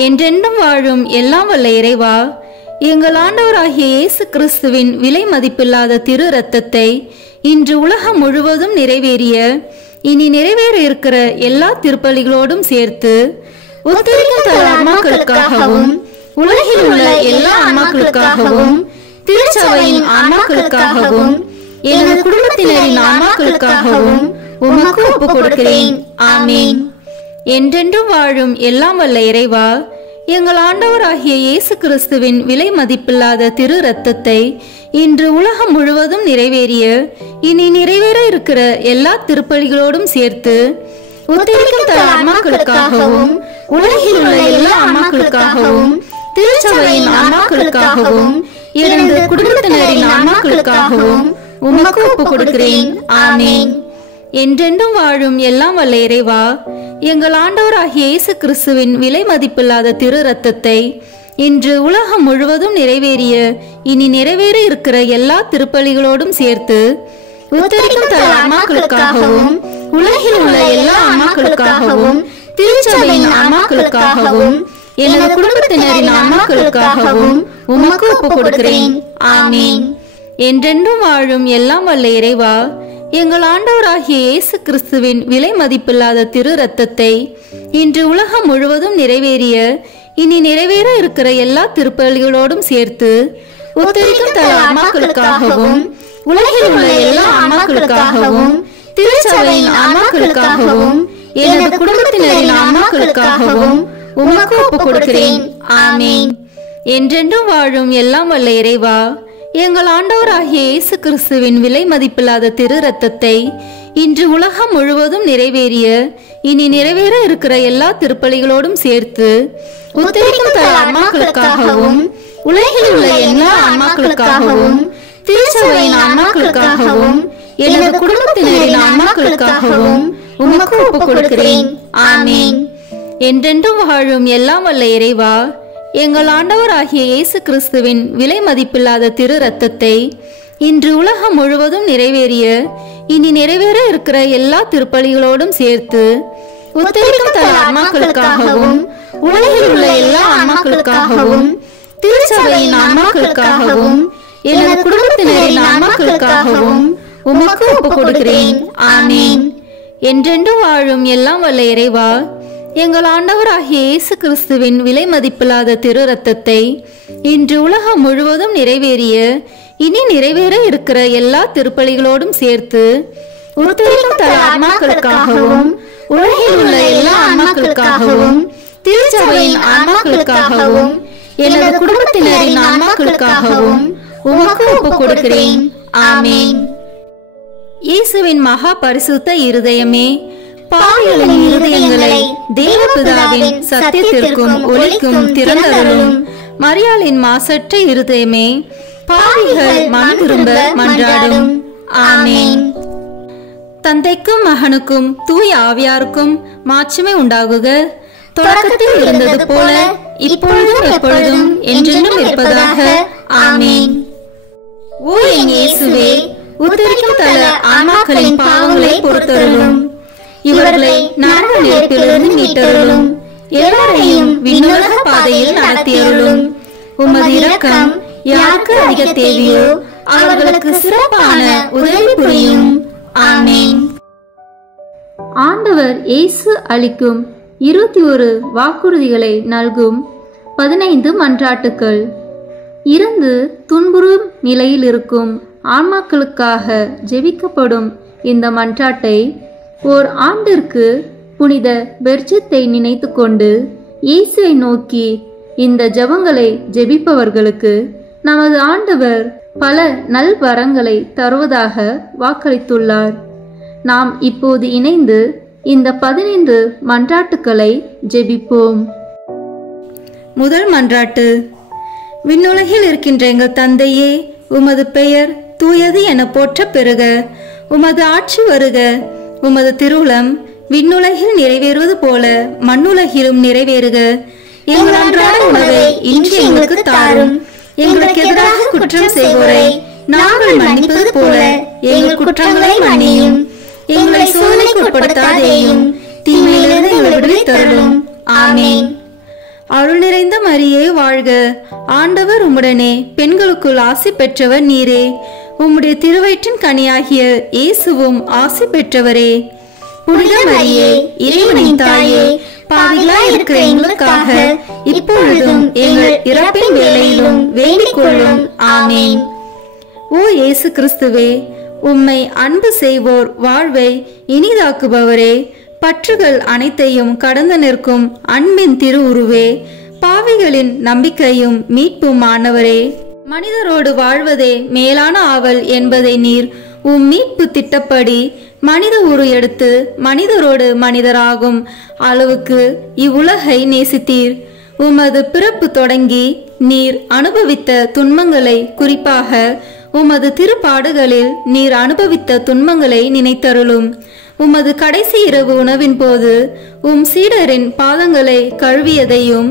என்றென்றும் வாழும் எல்லாம் வல்ல இறைவா, எங்கள் ஆண்டவராகிய இயேசு கிறிஸ்துவின் விலை மதிப்பில்லாத திரு இரத்தத்தை இன்று உலகம் முழுவதும் நிறைவேறிய இனி நிறைவேற இருக்கிற எல்லா திருப்பலிகளோடும் சேர்த்து உத்தரிக்கும் தன் ஆன்மாக்களுக்காகவும் உலகில் உள்ள எல்லா ஆன்மாக்களுக்காகவும் திருச்சபையின் ஆன்மாக்களுக்காகவும் எனது குடும்பத்தினரின் ஆன்மாக்களுக்காகவும் உமக்கு ஒப்புக் கொடுக்கிறேன். ஆமீன். என்றென்றும் வாழும் எல்லாம் வல்ல இறைவா, எங்கள் ஆண்டவராகிய இயேசு கிறிஸ்துவின் விலை மதிப்பில்லாத திரு இரத்தத்தை இன்று உலகம் முழுவதும் நிறைவேறிய இனி நிறைவேற இருக்கிற எல்லா திருப்பலிகளோடும் சேர்த்து உத்தரிக்கும் தன் ஆன்மாக்களுக்காகவும் உலகில் உள்ள எல்லா ஆன்மாக்களுக்காகவும் திருச்சபையின் ஆன்மாக்களுக்காகவும் எனது குடும்பத்தினரின் ஆன்மாக்களுக்காகவும் உமக்கு ஒப்புக் கொடுக்கிறேன். ஆமீன். என்றென்றும் வாழும் எல்லாம் வல்ல இறைவா, எங்கள் ஆண்டவராகிய இயேசு கிறிஸ்துவின் விலை மதிப்பில்லாத திரு இரத்தத்தை இன்று உலகம் முழுவதும் நிறைவேறிய இனி நிறைவேற இருக்கிற எல்லா திருப்பலிகளோடும் சேர்த்து உத்தரிக்கும் தன் ஆன்மாக்களுக்காகவும் உலகில் உள்ள எல்லா ஆன்மாக்களுக்காகவும் திருச்சபையின் ஆன்மாக்களுக்காகவும் எனது குடும்பத்தினரின் ஆன்மாக்களுக்காகவும் உமக்கு ஒப்புக் கொடுக்கிறேன். ஆமீன். என்றென்றும் வாழும் எல்லாம் வல்ல இறைவா, எங்கள் ஆண்டவராகிய இயேசு கிறிஸ்துவின் விலை மதிப்பில்லாத திரு இரத்தத்தை இன்று உலகம் முழுவதும் நிறைவேறிய இனி நிறைவேற இருக்கிற எல்லா திருப்பலிகளோடும் சேர்த்து உத்தரிக்கும் தன் ஆன்மாக்களுக்காகவும் உலகில் உள்ள எல்லா ஆன்மாக்களுக்காகவும் திருச்சபையின் ஆன்மாக்களுக்காகவும் எனது குடும்பத்தினரின் ஆன்மாக்களுக்காகவும் உமக்கு ஒப்புக் கொடுக்கிறேன். ஆமீன். என்றென்றும் வாழும் எல்லாம் வல்ல இறைவா, எங்கள் ஆண்டவராகிய இயேசு கிறிஸ்துவின் விலை மதிப்பில்லாத திரு இரத்தத்தை இன்று உலகம் முழுவதும் நிறைவேறிய இனி நிறைவேற இருக்கிற எல்லா திருப்பலிகளோடும் சேர்த்து உத்தரிக்கும் தன் ஆன்மாக்களுக்காகவும் உலகில் உள்ள எல்லா ஆன்மாக்களுக்காகவும் திருச்சபையின் ஆன்மாக்களுக்காகவும் எனது குடும்பத்தினரின் ஆன்மாக்களுக்காகவும் உமக்கு ஒப்புக் கொடுக்கிறேன். ஆமீன். என்றென்றும் வாழும் எல்லாம் வல்ல இறைவா, எங்கள் ஆண்டவராகிய இயேசு கிறிஸ்துவின் விலை மதிப்பில்லாத திரு இரத்தத்தை இன்று உலகம் முழுவதும் நிறைவேறிய இனி நிறைவேற இருக்கிற எல்லா திருப்பலிகளோடும் சேர்த்து உத்தரிக்கும் தன் ஆன்மாக்களுக்காகவும் உலகில் உள்ள எல்லா ஆன்மாக்களுக்காகவும் திருச்சபையின் ஆன்மாக்களுக்காகவும் எனது குடும்பத்தினரின் ஆன்மாக்களுக்காகவும் உமக்கு ஒப்புக் கொடுக்கிறேன். ஆமீன். என்றென்றும் வாழும் எல்லாம் வல்ல இறைவா, எங்கள் ஆண்டவராகிய இயேசு கிறிஸ்துவின் விலை மதிப்பில்லாத திரு இரத்தத்தை இன்று உலகம் முழுவதும் நிறைவேறிய இனி நிறைவேற இருக்கிற எல்லா திருப்பலிகளோடும் சேர்த்து உத்தரிக்கும் தன் ஆன்மாக்களுக்காகவும் உலகில் உள்ள எல்லா ஆன்மாக்களுக்காகவும் திருச்சபையின் ஆன்மாக்களுக்காகவும் எனது குடும்பத்தினரின் ஆன்மாக்களுக்காகவும் உமக்கு ஒப்புக் கொடுக்கிறேன். ஆமீன். இயேசுவின் மகா பரிசுத்த இருதயமே, பாவிகளின் இருதயங்களை தேவபிதாவின் சத்தியத்திற்கும் ஒளிக்கும் திறந்தருளும். மரியாளின் மாசற்ற இருதயமே, பாவிகள் மனம் திரும்ப மன்றாடும். ஆமீன். தந்தைக்கும் மகனுக்கும் தூய ஆவியாருக்கும் மாட்சிமை உண்டாகுக. தொடக்கத்தில் இருந்தது போல இப்பொழுதும் எப்பொழுதும் என்றென்றும் இருப்பதாக. ஆமீன். ஓ என் இயேசுவே, உத்தரிக்கும் தல ஆன்மாக்களின் பாவங்களை பொறுத்தருளும். இவர்களை நரக நெருப்பிலிருந்து மீட்டருளும். எல்லாரையும் விண்ணுலக பாதையில் நடத்தியருளும். உமது இரக்கம் யாருக்கு அதிக தேவையோ அவர்களுக்கு சிறப்பான உதவி புரியும். ஆமென். ஆண்டவர் இயேசு அளிக்கும் 21 வாக்குறுதிகளை நல்கும் 15 மன்றாட்டுக்கள். இறந்து துன்புறும் நிலையில் இருக்கும் ஆன்மாக்களுக்காக ஜெபிக்கப்படும் இந்த மன்றாட்டை ஓர் ஆண்டிற்கு புனித பெர்ஜத்தை நினைத்து கொண்டு இயேசுவை நோக்கி இந்த ஜெபங்களை ஜெபிப்பவர்களுக்கு நமது ஆண்டவர் பல நல்வரங்களை தருவதாக வாக்களித்துள்ளார். நாம் இப்போது இணைந்து இந்த 15 மன்றாட்டுக்களை ஜெபிப்போம். முதல் மன்றாட்டு. விண்ணுலகில் இருக்கின்ற எங்கள் தந்தையே, உமது பெயர் தூயது என போற்ற பெறுக. உமது ஆட்சி வருக. உமது திருவுளம் விண்ணுலகில் நிறைவேறுவது போல மண்ணுலகிலும் நிறைவேறுக. எங்கள் அன்றாட உணவை இன்று எங்களுக்கு தாரும். எங்களுக்கு எதிராக குற்றம் செய்வோரை நாங்கள் மன்னிப்பது போல எங்கள் குற்றங்களை மன்னியும். எங்களை சோதனைக்கு உட்படுத்தாதேயும், தீமையிலிருந்து எங்களை விடுவித்தருளும். ஆமென். அருள் நிறைந்த மரியே வாழ்க. ஆண்டவர் உம்முடனே, பெண்களுக்குள் ஆசி பெற்றவர் நீரே. உம்முடைய திருவயிற்றின் கனியாகிய இயேசுவும் ஆசி பெற்றவரே. புனித மரியே, இறைவனின் தாயே, பாவிகளாய் இருக்கிற எங்களுக்காக இப்பொழுதும் எங்கள் இறப்பின் வேளையிலும் வேண்டிக் கொள்ளும். ஆமென். ஓ இயேசு கிறிஸ்துவே, உம்மை அன்பு செய்வோர் வாழ்வை இனிதாக்குபவரே, பற்றுகள் அனைத்தையும் கடந்து நிற்கும் அன்பின் திருவுருவே, பாவிகளின் நம்பிக்கையும் மீட்பும் ஆனவரே, மனிதரோடு வாழ்வதே மேலான ஆவல் என்பதை நீர் உம் மீட்பு திட்டப்படி மனித உரு எடுத்து மனிதரோடு மனிதராகும் அளவுக்கு இவ்வுலகை நேசித்தீர். உமது பிறப்பு தொடங்கி நீர் அனுபவித்த துன்பங்களை, குறிப்பாக உமது திருப்பாடுகளில் நீர் அனுபவித்த துன்பங்களை நினைத்தருளும். உமது கடைசி இரவு உணவின் போது சீடரின் பாதங்களை கழுவியதையும்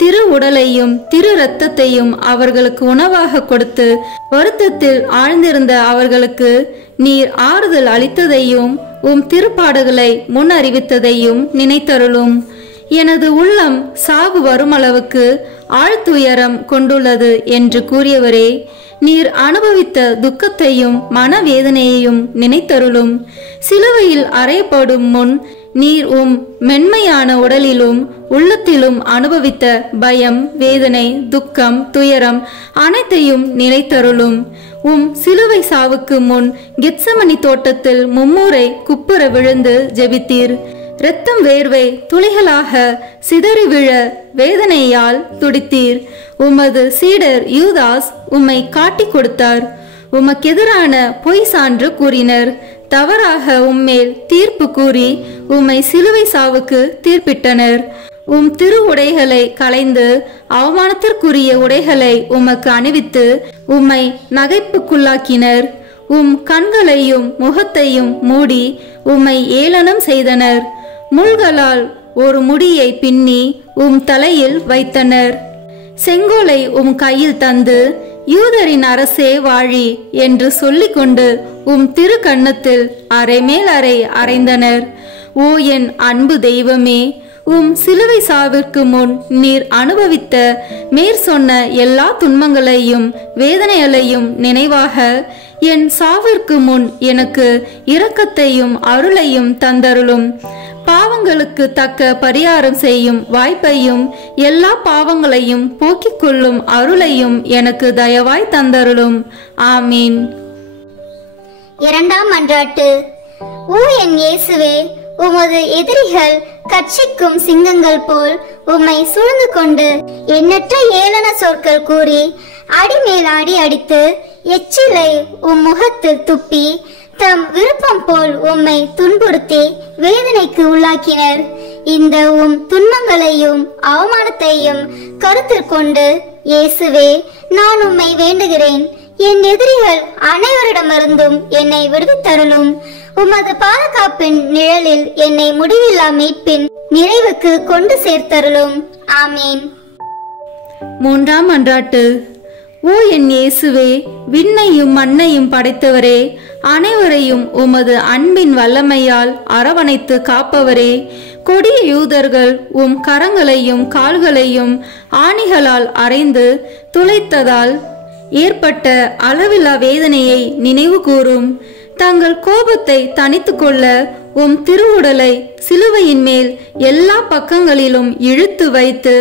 திரு உடலையும் திரு இரத்தத்தையும் அவர்களுக்கு உணவாக கொடுத்து வருத்தத்தில் ஆழ்ந்திருந்த அவர்களுக்கு நீர் ஆறுதல் அளித்ததையும் திருப்பாடுகளை முன் அறிவித்ததையும் நினைத்தருளும். எனது உள்ளம் சாவு வருமளவுக்கு ஆழ்துயரம் கொண்டுள்ளது என்று கூறியவரே, நீர் அனுபவித்த துக்கத்தையும் மனவேதனையையும் நினைத்தருளும். சிலுவையில் அறையப்படும் முன் நீர் மென்மையான உடலிலும் உள்ளத்திலும் அனுபவித்த பயம், வேதனை, துக்கம், துயரம் அனைத்தையும் நினைத்தருளும். சிலுவை சாவுக்கு முன் கெத்சமனி தோட்டத்தில் மும்முறை குப்புற விழுந்து ஜெபித்தீர். இரத்தம் வேர்வை துளிகளாக சிதறி விழ வேதனையால் துடித்தீர். உமது சீடர் யூதாஸ் உம்மை காட்டிக் கொடுத்தார். உமக்கெதிரான பொய் சான்று கூறினர். தவறாக உம்மேல் தீர்ப்பு கூறி உம்மை சிலுவை சாவுக்கு தீர்ப்பிட்டனர். திரு உடைகளை களைந்து அவமானத்திற்குரிய உடைகளை உமக்கு அணிவித்து உம்மை நகைப்புக்குள்ளாக்கினர். கண்களையும் முகத்தையும் மூடி உம்மை ஏளனம் செய்தனர். முள்களால் ஒரு முடியை பின்னி தலையில் வைத்தனர். செங்கோலை கையில் தந்து யூதரின் அரசே வாழி என்று சொல்லிக்கொண்டு திரு கன்னத்தில் அரை மேல் அறை அறைந்தனர். ஓ என் அன்பு தெய்வமே, சிலுவை சாவிற்கு முன் நீர் அனுபவித்த மேற் சொன்ன எல்லா துன்பங்களையும் வேதனைகளையும் நினைவாக என் சாவிற்கு முன் எனக்கு இரக்கத்தையும் அருளையும் தந்தருளும். பாவங்களுக்கு தக்க பரிகாரம் செய்யும் வாய்ப்பையும் எல்லா பாவங்களையும் போக்கிக் கொள்ளும் அருளையும் எனக்கு தயவாய் தந்தருளும். ஆமீன். இரண்டாம் மன்றாட்டு. ஓ என் இயேசுவே, உமது எதிரிகள் கட்சிக்கும் சிங்கங்கள் போல் உம்மை சூழ்ந்து கொண்டு எண்ணற்ற ஏளன சொற்கள் கூறி அடிமேல் அடி அடித்து எச்சிலை முகத்தில் துப்பி தம் விருப்பம் போல் உம்மை துன்புறுத்தி வேதனைக்கு உள்ளாக்கினர். இந்த துன்பங்களையும் அவமானத்தையும் கருத்தில் கொண்டு இயேசுவே, நான் உம்மை வேண்டுகிறேன். என் எதிரிகள் அனைவரிடமிருந்தும் என்னை விடுவித்தருளும். உமது பாதுகாப்பின் நிழலில் என்னை முடிவில்லா மீட்பின் நிறைவுக்கு கொண்டு சேர்த்தருளும். ஆமீன். மூன்றாம் மன்றாட்டு. ஓ என் இயேசுவே, விண்ணையும் மண்ணையும் படைத்தவரே, அனைவரையும் உமது அன்பின் வல்லமையால் அரவணைத்து காப்பவரே, கொடிய யூதர்கள் உம் கரங்களையும் கால்களையும் ஆணிகளால் அறைந்து துளைத்ததால் ஏற்பட்ட அளவில்லா வேதனையை நினைவு கூறும். தங்கள் கோபத்தை தணித்து கொள்ள உம் திருவுடலை சிலுவையின் மேல் எல்லா பக்கங்களிலும் இழுத்து வைத்து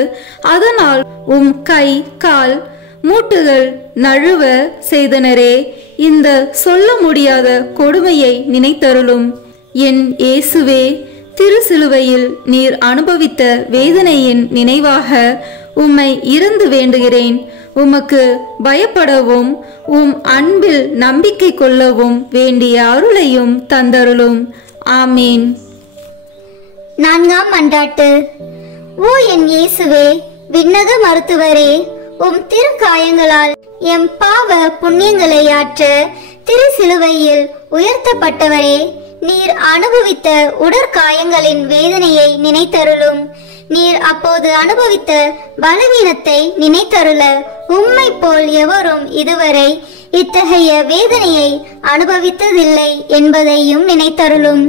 அதனால் உம் கை கால் மூட்டுகள் நழுவ செய்தனரே, இந்த சொல்ல முடியாத கொடுமையை நினைத்தருளும். என் இயேசுவே, திரு சிலுவையில் நீர் அனுபவித்த வேதனையின் நினைவாக உம்மை இருந்து வேண்டுகிறேன். உமக்கு பயப்படவும் உம் அன்பில் நம்பிக்கை கொள்ளவும் வேண்டிய அருளையும் தந்தருளும். ஆமீன். 4ஆம் மன்றாட்டு. ஓ என் இயேசுவே, விண்ணக மருத்துவரே, உம் திருக்காயங்களால் எம் பாவ புண்ணியங்களை ஆற்ற திரு சிலுவையில் உயர்த்தப்பட்டவரே, நீர் அனுபவித்த உடற்காயங்களின் வேதனையை நினைத்தருளும். நீர் அப்போது அனுபவித்த பலவீனத்தை நினைத்தருள உம்மை போல் எவரும் இதுவரை இத்தகைய வேதனையை அனுபவித்ததில்லை என்பதையும் நினைத்தருளும்.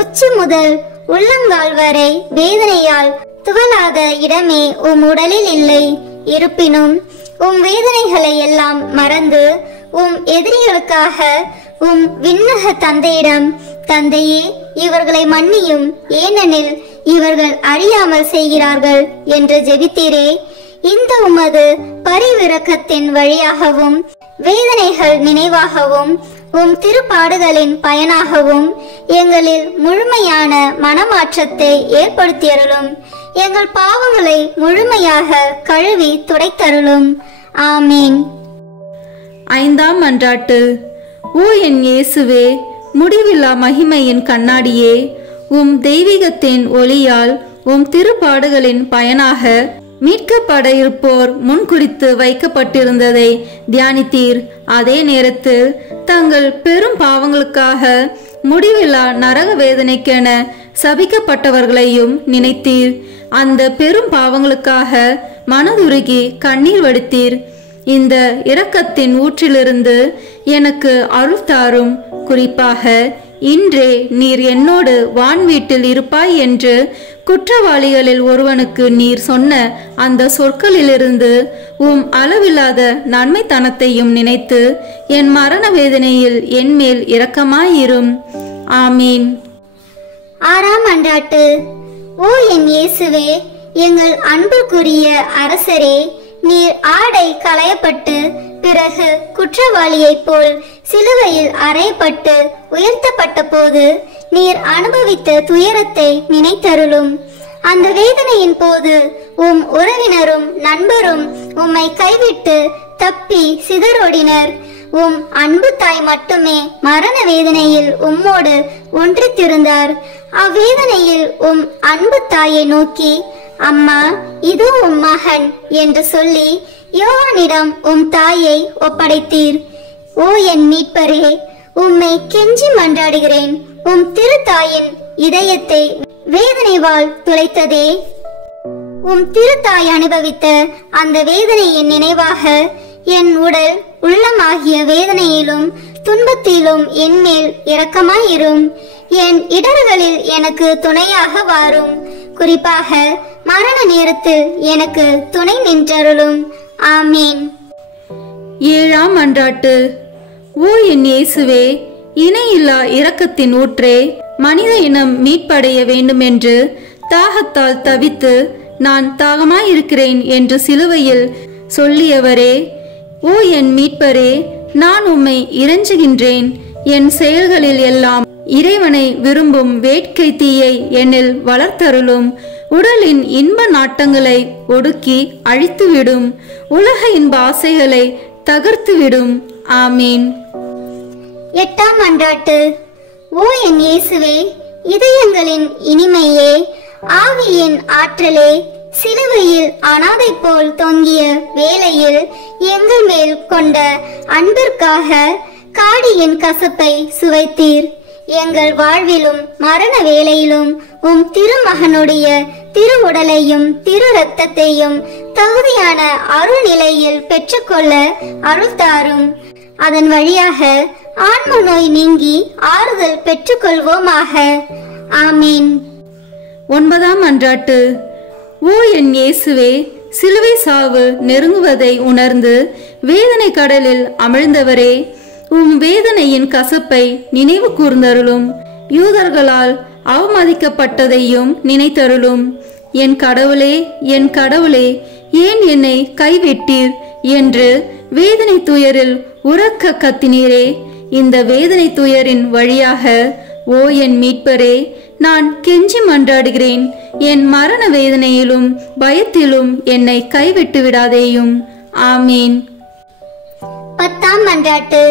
உச்சி முதல் உள்ளங்கால் வரை வேதனையால் துவளாத இடமே உம் உடலில் இல்லை. இருப்பினும் உம் வேதனைகளை எல்லாம் மறந்து உம் எதிரிகளுக்காக உம் விண்ணக தந்தையிடம், தந்தையே, இவர்களை மன்னியும், ஏனெனில் இவர்கள் அறியாமல் செய்கிறார்கள் என்று ஜெபித்தீரே. இந்த உமது பரிவிரக்கத்தின் வழியாகவும் வேதனைகள் நினைவாகவும் உம் திருப்பாடுகளின் பயனாகவும் எங்களில் முழுமையான மனமாற்றத்தை ஏற்படுத்தியருளும். எங்கள் பாவங்களை முழுமையாக கழுவி துடைத்தருளும். ஆமீன். 5ஆம் மன்றாட்டு. ஓ என் இயேசுவே, முடிவில்லா மகிமையின் கண்ணாடியே, உம் தெய்வீகத்தின் ஒளியால் உம் திருப்பாடுகளின் பயனாக மீட்கப்பட இருப்போர் முன்குறித்து வைக்கப்பட்டிருந்ததை தியானித்தீர். அதே நேரத்தில் தங்கள் பெரும் பாவங்களுக்காக முடிவில்லா நரக வேதனைக்கென சபிக்கப்பட்டவர்களையும் நினைத்தீர். அந்த பெரும் பாவங்களுக்காக மனதுருகி கண்ணீர் வடித்தீர். இந்த இரக்கத்தின் ஊற்றிலிருந்து எனக்கு அருள் தாரும். குறிப்பாக இன்றே நீர் என்னோடு வான் வீட்டில் இருப்பாய் என்று குற்றவாளிகளில் ஒருவனுக்கு நீர் சொன்ன அந்த சொற்களிலிருந்து உம் அளவில்லாத நன்மைத்தனத்தையும் நினைத்து என் மரண வேதனையில் என்மேல் இரக்கமாயிரும். ஆமீன். 6ஆம் மன்றாட்டு. ஓ என் இயேசுவே, எங்கள் அன்புக்குரிய அரசரே, நீர் ஆடை களையப்பட்டு பிறகு குற்றவாளியைப் போல் சிலுவையில் அறையப்பட்டு உயர்த்தப்பட்ட போது நீர் அனுபவித்த துயரத்தை நினைத்தருளும். அந்த வேதனையின் போது உம் உறவினரும் நண்பரும் உம்மை கைவிட்டு தப்பி சிதறோடினர். உம் அன்பு தாய் மட்டுமே மரண வேதனையில் உம்மோடு ஒன்றித்திருந்தார். அவ்வேதனையில் உம் அன்பு தாயை நோக்கி, அம்மா, இது உம் மகன் என்று சொல்லி யோவானிடம் உம் தாயை ஒப்படைத்தீர். ஓ என் மீட்பரே, உம்மை கெஞ்சி மன்றாடுகிறேன். உம் திருத்தாயின் இதயத்தை வேதனைவால் துளைத்ததே. உம் திருத்தாய் அனுபவித்த அந்த வேதனையின் நினைவாக என் உடல் உள்ளமாகிய வேதனையிலும் துன்பத்திலும் என்மேல் இரக்கமாயிரும். என் இடர்களில் எனக்கு துணையாக வாரும். குறிப்பாக மரண நேரத்தில் எனக்கு துணை நின்றருளும். ஆமீன். 7ஆம் மன்றாட்டு. ஓ என் இயேசுவே, இணையில்லா இரக்கத்தின் ஊற்றே, மனித இனம் மீட்படைய வேண்டுமென்று தாகத்தால் தவித்து நான் தாகமாயிருக்கிறேன் என்று சிலுவையில் சொல்லியவரே, ஓ என் மீட்பரே, நான் உம்மை இறைஞ்சுகின்றேன். என் செயல்களில் எல்லாம் இறைவனை விரும்பும் வேட்கை தீயை என்னில் வளர்த்தருளும். உடலின் இன்ப நாட்டங்களை ஒடுக்கி அழித்துவிடும். உலக இன்ப ஆசைகளை தகர்த்துவிடும். ஆமீன். 8ஆம் மன்றாட்டு. ஓ என் இயேசுவே, இதயங்களின் இனிமையே, ஆவியின் ஆற்றலே, சிலுவையில் அனாதை போல் தொங்கிய வேளையில் எங்கள் மேல் கொண்ட அன்பிற்காக காடியின் கசப்பை சுவைத்தீர். எங்கள் வாழ்விலும் மரண வேளையிலும் உம் திருமகனுடைய திரு உடலையும் திரு இரத்தத்தையும் தகுதியான அருள் நிலையில் பெற்றுக்கொள்ள அருள் தாரும். அதன் வழியாக ஆன்ம நோய் நீங்கி ஆறுதல் பெற்றுக்கொள்வோமாக. ஆமீன். 9ஆம் மன்றாட்டு. ஓ என் இயேசுவே, சிலுவை சாவு நெருங்குவதை உணர்ந்து வேதனை கடலில் அமிழ்ந்தவரே, உம் வேதனையின் கசப்பை நினைவு கூர்ந்தருளும். யூதர்களால் அவமதிக்கப்பட்டதையும் நினைத்தருளும். என் கடவுளே, என் கடவுளே, ஏன் என்னை கைவிட்டீர் என்று வேதனை துயரில் உரக்க கத்தினீரே. இந்த வேதனை துயரின் வழியாக ஓ என் மீட்பரே, நான் கெஞ்சி மன்றாடுகிறேன். என் மரண வேதனையிலும் பயத்திலும் என்னை கைவிட்டு விடாதேயும். ஆமீன். 10ஆம் மன்றாட்டு.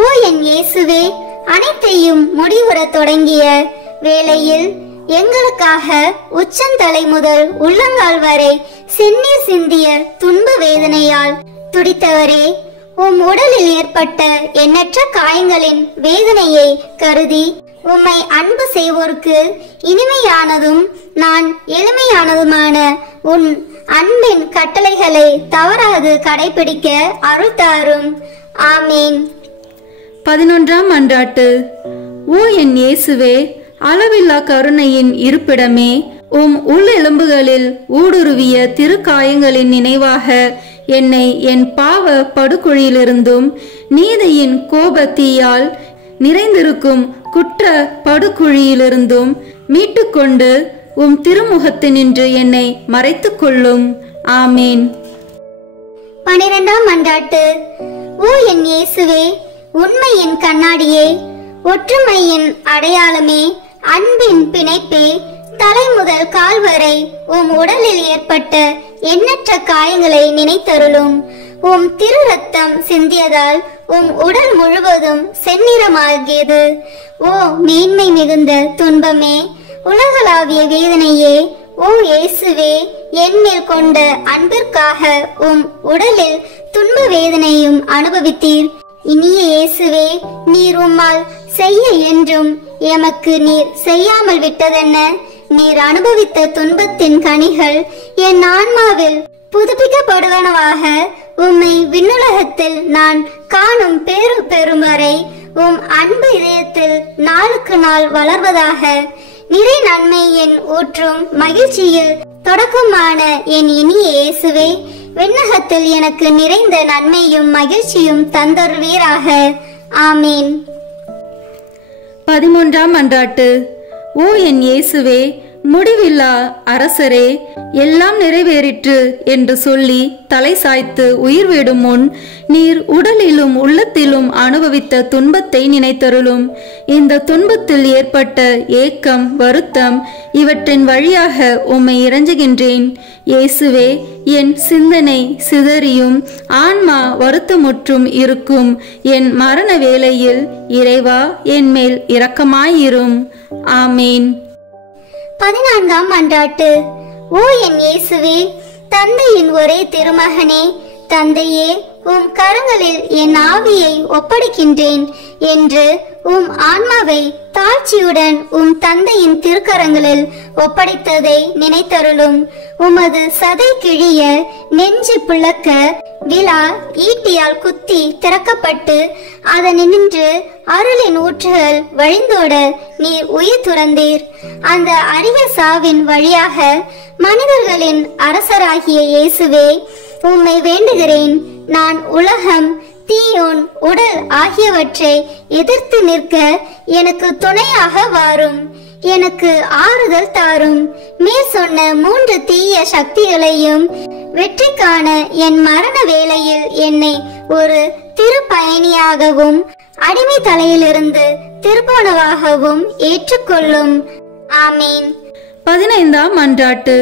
ஓ என் இயேசுவே, அனைத்தையும் முடிவுற தொடங்கிய வேளையில் எங்களுக்காக உச்சந்தலை முதல் உள்ளங்கால் வரை செந்நீர் சிந்திய துன்ப வேதனையால் துடித்தவரே, உம் உடலில் ஏற்பட்ட எண்ணற்ற காயங்களின் வேதனையை கருதி உம்மை அன்பு செய்வோருக்கு இனிமையானதும் நான் எளிமையானதுமான உன் அன்பின் கட்டளைகளை தவறாது கடைபிடிக்க அருள் தாரும். ஆமீன். 11ஆம் மன்றாட்டு. ஓ என் இயேசுவே, அளவில்லா கருணையின் இருப்பிடமே, உம் உள்ளெலும்புகளில் ஊடுருவிய திருக்காயங்களின் நினைவாக என்னை என் பாவ படுகுழியிலிருந்தும் நீதியின் கோபத்தீயால் நிறைந்திருக்கும் குற்ற படுகுழியிலிருந்தும் மீட்டுக்கொண்டு உம் திருமுகத்தினின்று என்னை மறைத்துக் கொள்ளும். ஆமீன். 12ஆம் மன்றாட்டு. ஓ என் இயேசுவே, உண்மையின் கண்ணாடியே, ஒற்றுமையின் அடையாளமே, அன்பின் பிணைப்பே, தலை முதல் கால் வரை உம் உடலில் ஏற்பட்ட எண்ணற்ற காயங்களை நினைத்தருளும். உம் திரு ரத்தம் சிந்தியதால் உம் உடல் முழுவதும் செந்நிறமாகியது. ஓ மேன்மை மிகுந்த துன்பமே, உலகளாவிய வேதனையே, ஓ இயேசுவே, என்மேல் கொண்ட அன்பிற்காக உம் உடலில் துன்ப வேதனையும் அனுபவித்தீர். இனிய இயேசுவே, நீர் உம்மால் செய்ய என்றும் எமக்கு நீர் செய்யாமல் விட்டதென்ன? நீர் அனுபவித்த துன்பத்தின் கனிகள் என் ஆன்மாவில் புதுப்பிக்கப்படுவனவாக உம்மை விண்ணுலகத்தில் நான் காணும் பேரு பெறும் வரை உம் அன்பு இதயத்தில் நாளுக்கு நாள் வளர்வதாக. நிறை நன்மையின் ஊற்றும் மகிழ்ச்சியில் தொடக்கமான என் இனிய இயேசுவே, விண்ணகத்தில் எனக்கு நிறைந்த நன்மையும் மகிழ்ச்சியும் தந்தருவீராக. ஆமீன். 13ஆம் மன்றாட்டு. ஓ என் இயேசுவே, முடிவில்லா அரசரே, எல்லாம் நிறைவேறிற்று என்று சொல்லி தலை சாய்த்து உயிர் விடும் முன் நீர் உடலிலும் உள்ளத்திலும் அனுபவித்த துன்பத்தை நினைத்தருளும். இந்த துன்பத்தில் ஏற்பட்ட ஏக்கம், வருத்தம் இவற்றின் வழியாக உம்மை இறைஞ்சுகின்றேன். இயேசுவே, என் சிந்தனை சிதறியும் ஆன்மா வருத்தமுற்றும் இருக்கும் என் மரண வேளையில் இறைவா, என் மேல் இரக்கமாயிரும். ஆமீன். 14ஆம் மன்றாட்டு. ஓ என் இயேசுவே, தந்தையின் ஒரே திருமகனே, தந்தையே, உம் கரங்களில் என் ஆவியை ஒப்படைக்கின்றேன் என்று உம் ஆன்மாவை தாழ்ச்சியுடன் உம் தந்தையின் திருக்கரங்களில் ஒப்படைத்ததை நினைத்தருளும். உமது சதை கிழிய, நெஞ்சு பிளக்க, விழா ஈட்டியால் குத்தி திறக்கப்பட்டு அதனின்று அருளின் ஊற்றுகள் வழிந்தோட நீர் உயிர் துறந்தீர். அந்த அரிய சாவின் வழியாக மனிதர்களின் அரசராகிய இயேசுவே, உம்மை வேண்டுகிறேன். நான் உலகம், தீயோன், உடல் ஆகியவற்றை எதிர்த்து நிற்க எனக்கு துணையாக வாரும். எனக்கு ஆறுதல் தாரும். மேல் சொன்ன 3 தீய சக்திகளையும் வெற்றி காண என் மரண வேளையில் என்னை ஒரு திருப்பயணியாகவும் அடிமை தலையிலிருந்து திருப்போனவாகவும் ஏற்றுக்கொள்ளும். ஆமீன். 15ஆம் மன்றாட்டு.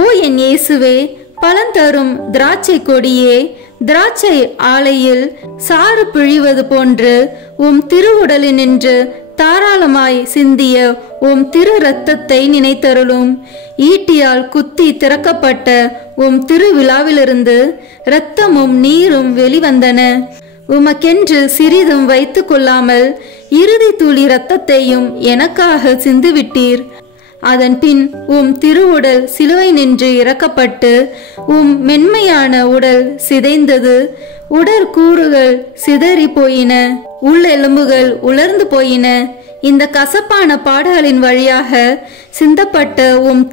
ஓ என் இயேசுவே, பலந்தரும் திராட்சை கொடியே, திராட்சை ஆலையில் சாறு பிழிவது போன்று உம் திருவுடலினின்று தாராளமாய் சிந்திய உம் திரு இரத்தத்தை நினைத்தருளும். ஈட்டியால் குத்தி திறக்கப்பட்ட உம் திருவிழாவிலிருந்து இரத்தமும் நீரும் வெளிவந்தன. உமக்கென்று சிறிதும் வைத்து கொள்ளாமல் இறுதி துளி இரத்தத்தையும் எனக்காக சிந்துவிட்டீர். அதன் பின் திருவுடல் சிலுவை நின்று இறக்கப்பட்டு மென்மையான உடல் சிதைந்தது. உடற்கூறுகள் சிதறி போயின, உள்ளெலும்புகள் உலர்ந்து போயின. இந்த கசப்பான பாடுகளின் வழியாக சிந்தப்பட்ட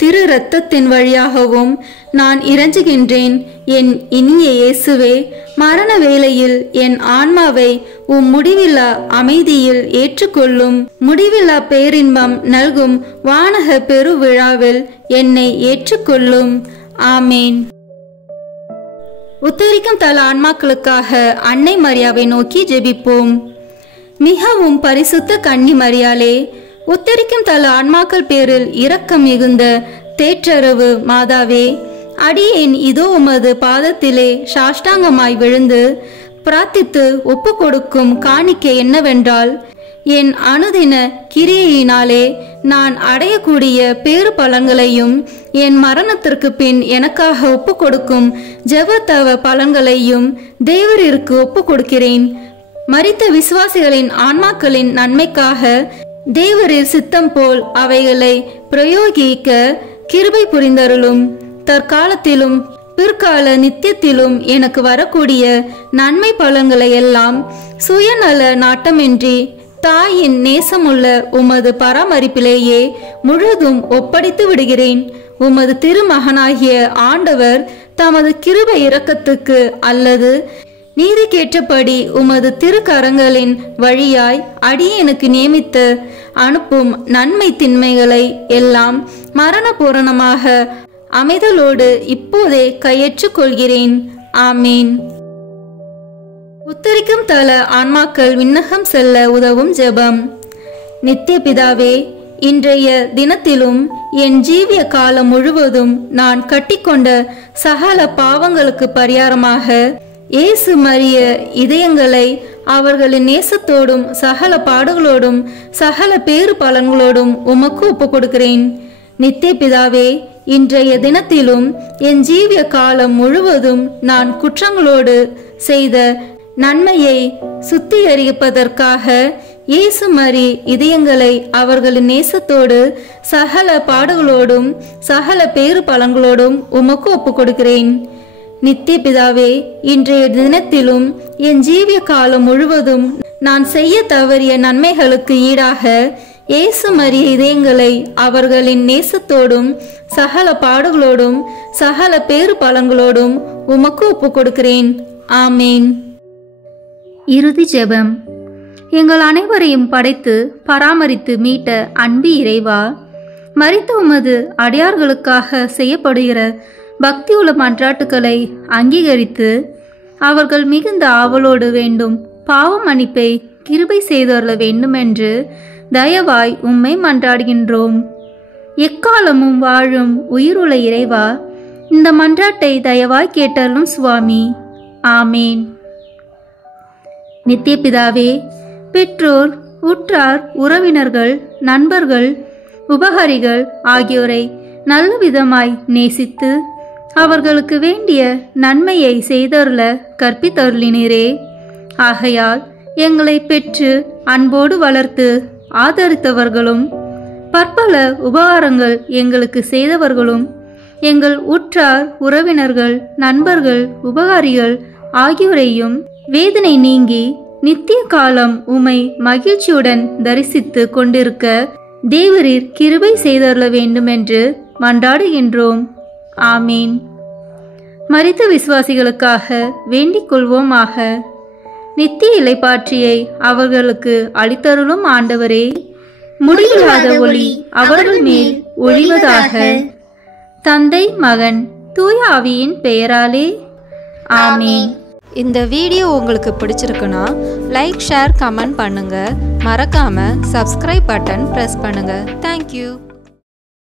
திரு இரத்தத்தின் வழியாகவும் நான் இறைஞ்சுகின்றேன். என் இனிய இயேசுவே, மரண வேளையில் என் ஆன்மாவை முடிவில்லா அமைதியில் ஏற்றுக்கொள்ளும். முடிவில்லா பேரின்பம் நல்கும் வானக பெருவிழாவில் என்னை ஏற்றுக்கொள்ளும். ஆமேன். உத்தரிக்கும் தல ஆன்மாக்களுக்காக அன்னை மரியாவை நோக்கி ஜெபிப்போம். மிகவும் பரிசுத்த கன்னி மரியாளே, உத்தரிக்கும் தல ஆன்மாக்கள் பேரில் இரக்கம் மிகுந்த தேற்றரவு மாதாவே, அடியேன் இதோ உமது பாதத்திலே சாஷ்டாங்கமாய் விழுந்து பிரார்த்தித்து ஒப்பு கொடுக்கும் காணிக்கை என்னவென்றால், என் அனுதின கிரியையினாலே நான் அடையக்கூடிய பேறு பலன்களையும் என் மரணத்திற்கு பின் எனக்காக ஒப்பு கொடுக்கும் ஜெபத்தவ பலன்களையும் தேவரிற்கு ஒப்பு கொடுக்கிறேன். மரித்த விசுவாசிகளின் ஆன்மாக்களின் நன்மைக்காக தேவரின் சித்தம் போல் அவைகளை பிரயோகிக்க கிருபை புரிந்தருளும். தற்காலத்திலும் பிற்கால நித்தியத்திலும் எனக்கு வரக்கூடிய நன்மை பலன்களை எல்லாம் சுயநல நாட்டமின்றி தாயின் நேசமுள்ள உமது பராமரிப்பிலேயே முழுதும் ஒப்படைத்து விடுகிறேன். உமது திருமகனாகிய ஆண்டவர் தமது கிருபை இரக்கத்துக்கு அல்லது நீதிக்கேற்றபடி உமது திருக்கரங்களின் வழியாய் அடியேனுக்கு நியமித்து அனுப்பும் நன்மை திண்மைகளை எல்லாம் மரண பூரணமாக அமைதலோடு இப்போதே கையேற்றுக் கொள்கிறேன். ஆமீன். உத்தரிக்கும் தல ஆன்மாக்கள் விண்ணகம் செல்ல உதவும் ஜெபம். நித்திய பிதாவே, இன்றைய தினத்திலும் என் ஜீவிய காலம் முழுவதும் நான் கட்டிக்கொண்ட சகல பாவங்களுக்கு பரிகாரமாக இயேசு மரிய இதயங்களை அவர்களின் நேசத்தோடும் சகல பாடுகளோடும் சகல பேறு பலன்களோடும் உமக்கு ஒப்பு கொடுக்கிறேன். நித்திய பிதாவே, இன்றைய தினத்திலும் என் ஜீவிய காலம் முழுவதும் நான் குற்றங்களோடு செய்த நன்மையை சுத்திகரிப்பதற்காக இயேசு மரி இதயங்களை அவர்களின் நேசத்தோடு சகல பாடுகளோடும் சகல பேறு பலன்களோடும் உமக்கு ஒப்பு கொடுக்கிறேன். நித்திய பிதாவே, இன்றைய தினத்திலும் என் ஜீவிய காலம் முழுவதும் நான் செய்ய தவறிய நன்மைகளுக்கு ஈடாக இயேசு மரிய இதயங்களை அவர்களின் நேசத்தோடும் சகல பாடுகளோடும் சகல பேறு பலன்களோடும் உமக்கு ஒப்பு கொடுக்கிறேன். ஆமீன். இறுதி ஜெபம். எங்கள் அனைவரையும் படைத்து பராமரித்து மீட்ட அன்பு இறைவா, மரித்த உமது அடியார்களுக்காக செய்யப்படுகிற பக்தியுள்ள மன்றாட்டுக்களை அங்கீகரித்து அவர்கள் மிகுந்த ஆவலோடு வேண்டும் பாவ மன்னிப்பை கிருபை செய்தருள வேண்டுமென்று தயவாய் உம்மை மன்றாடுகின்றோம். எக்காலமும் வாழும் உயிருள்ள இறைவா, இந்த மன்றாட்டை தயவாய் கேட்டருளும் சுவாமி. ஆமேன். நித்திய பிதாவே, பெற்றோர், உற்றார், உறவினர்கள், நண்பர்கள், உபகாரிகள் ஆகியோரை நல்ல விதமாய் நேசித்து அவர்களுக்கு வேண்டிய நன்மையை செய்தருள கற்பித்தருளினீரே. ஆகையால் எங்களை பெற்று அன்போடு வளர்த்து ஆதரித்தவர்களும் பற்பல உபகாரங்கள் எங்களுக்கு செய்தவர்களும் எங்கள் உற்றார், உறவினர்கள், நண்பர்கள், உபகாரிகள் ஆகியோரையும் வேதனை நீங்கி நித்திய காலம் உம்மை மகிழ்ச்சியுடன் தரிசித்து கொண்டிருக்க தேவரீர் கிருபை செய்தருள வேண்டும் என்று மன்றாடுகின்றோம். ஆமீன். மரித்த விசுவாசிகளுக்காக வேண்டிக் கொள்வோமாக. நித்திய இளைப்பாற்றியை அவர்களுக்கு அளித்தருளும் ஆண்டவரே, முடிவில்லாத ஒளி அவர்கள் மேல் ஒளிவதாக. தந்தை, மகன், தூய ஆவியின் பெயராலே. ஆமீன். இந்த வீடியோ உங்களுக்கு பிடிச்சிருக்குன்னா லைக், ஷேர், கமெண்ட் பண்ணுங்க. மறக்காம சப்ஸ்கிரைப் பட்டன் பிரஸ் பண்ணுங்க. தேங்க்யூ.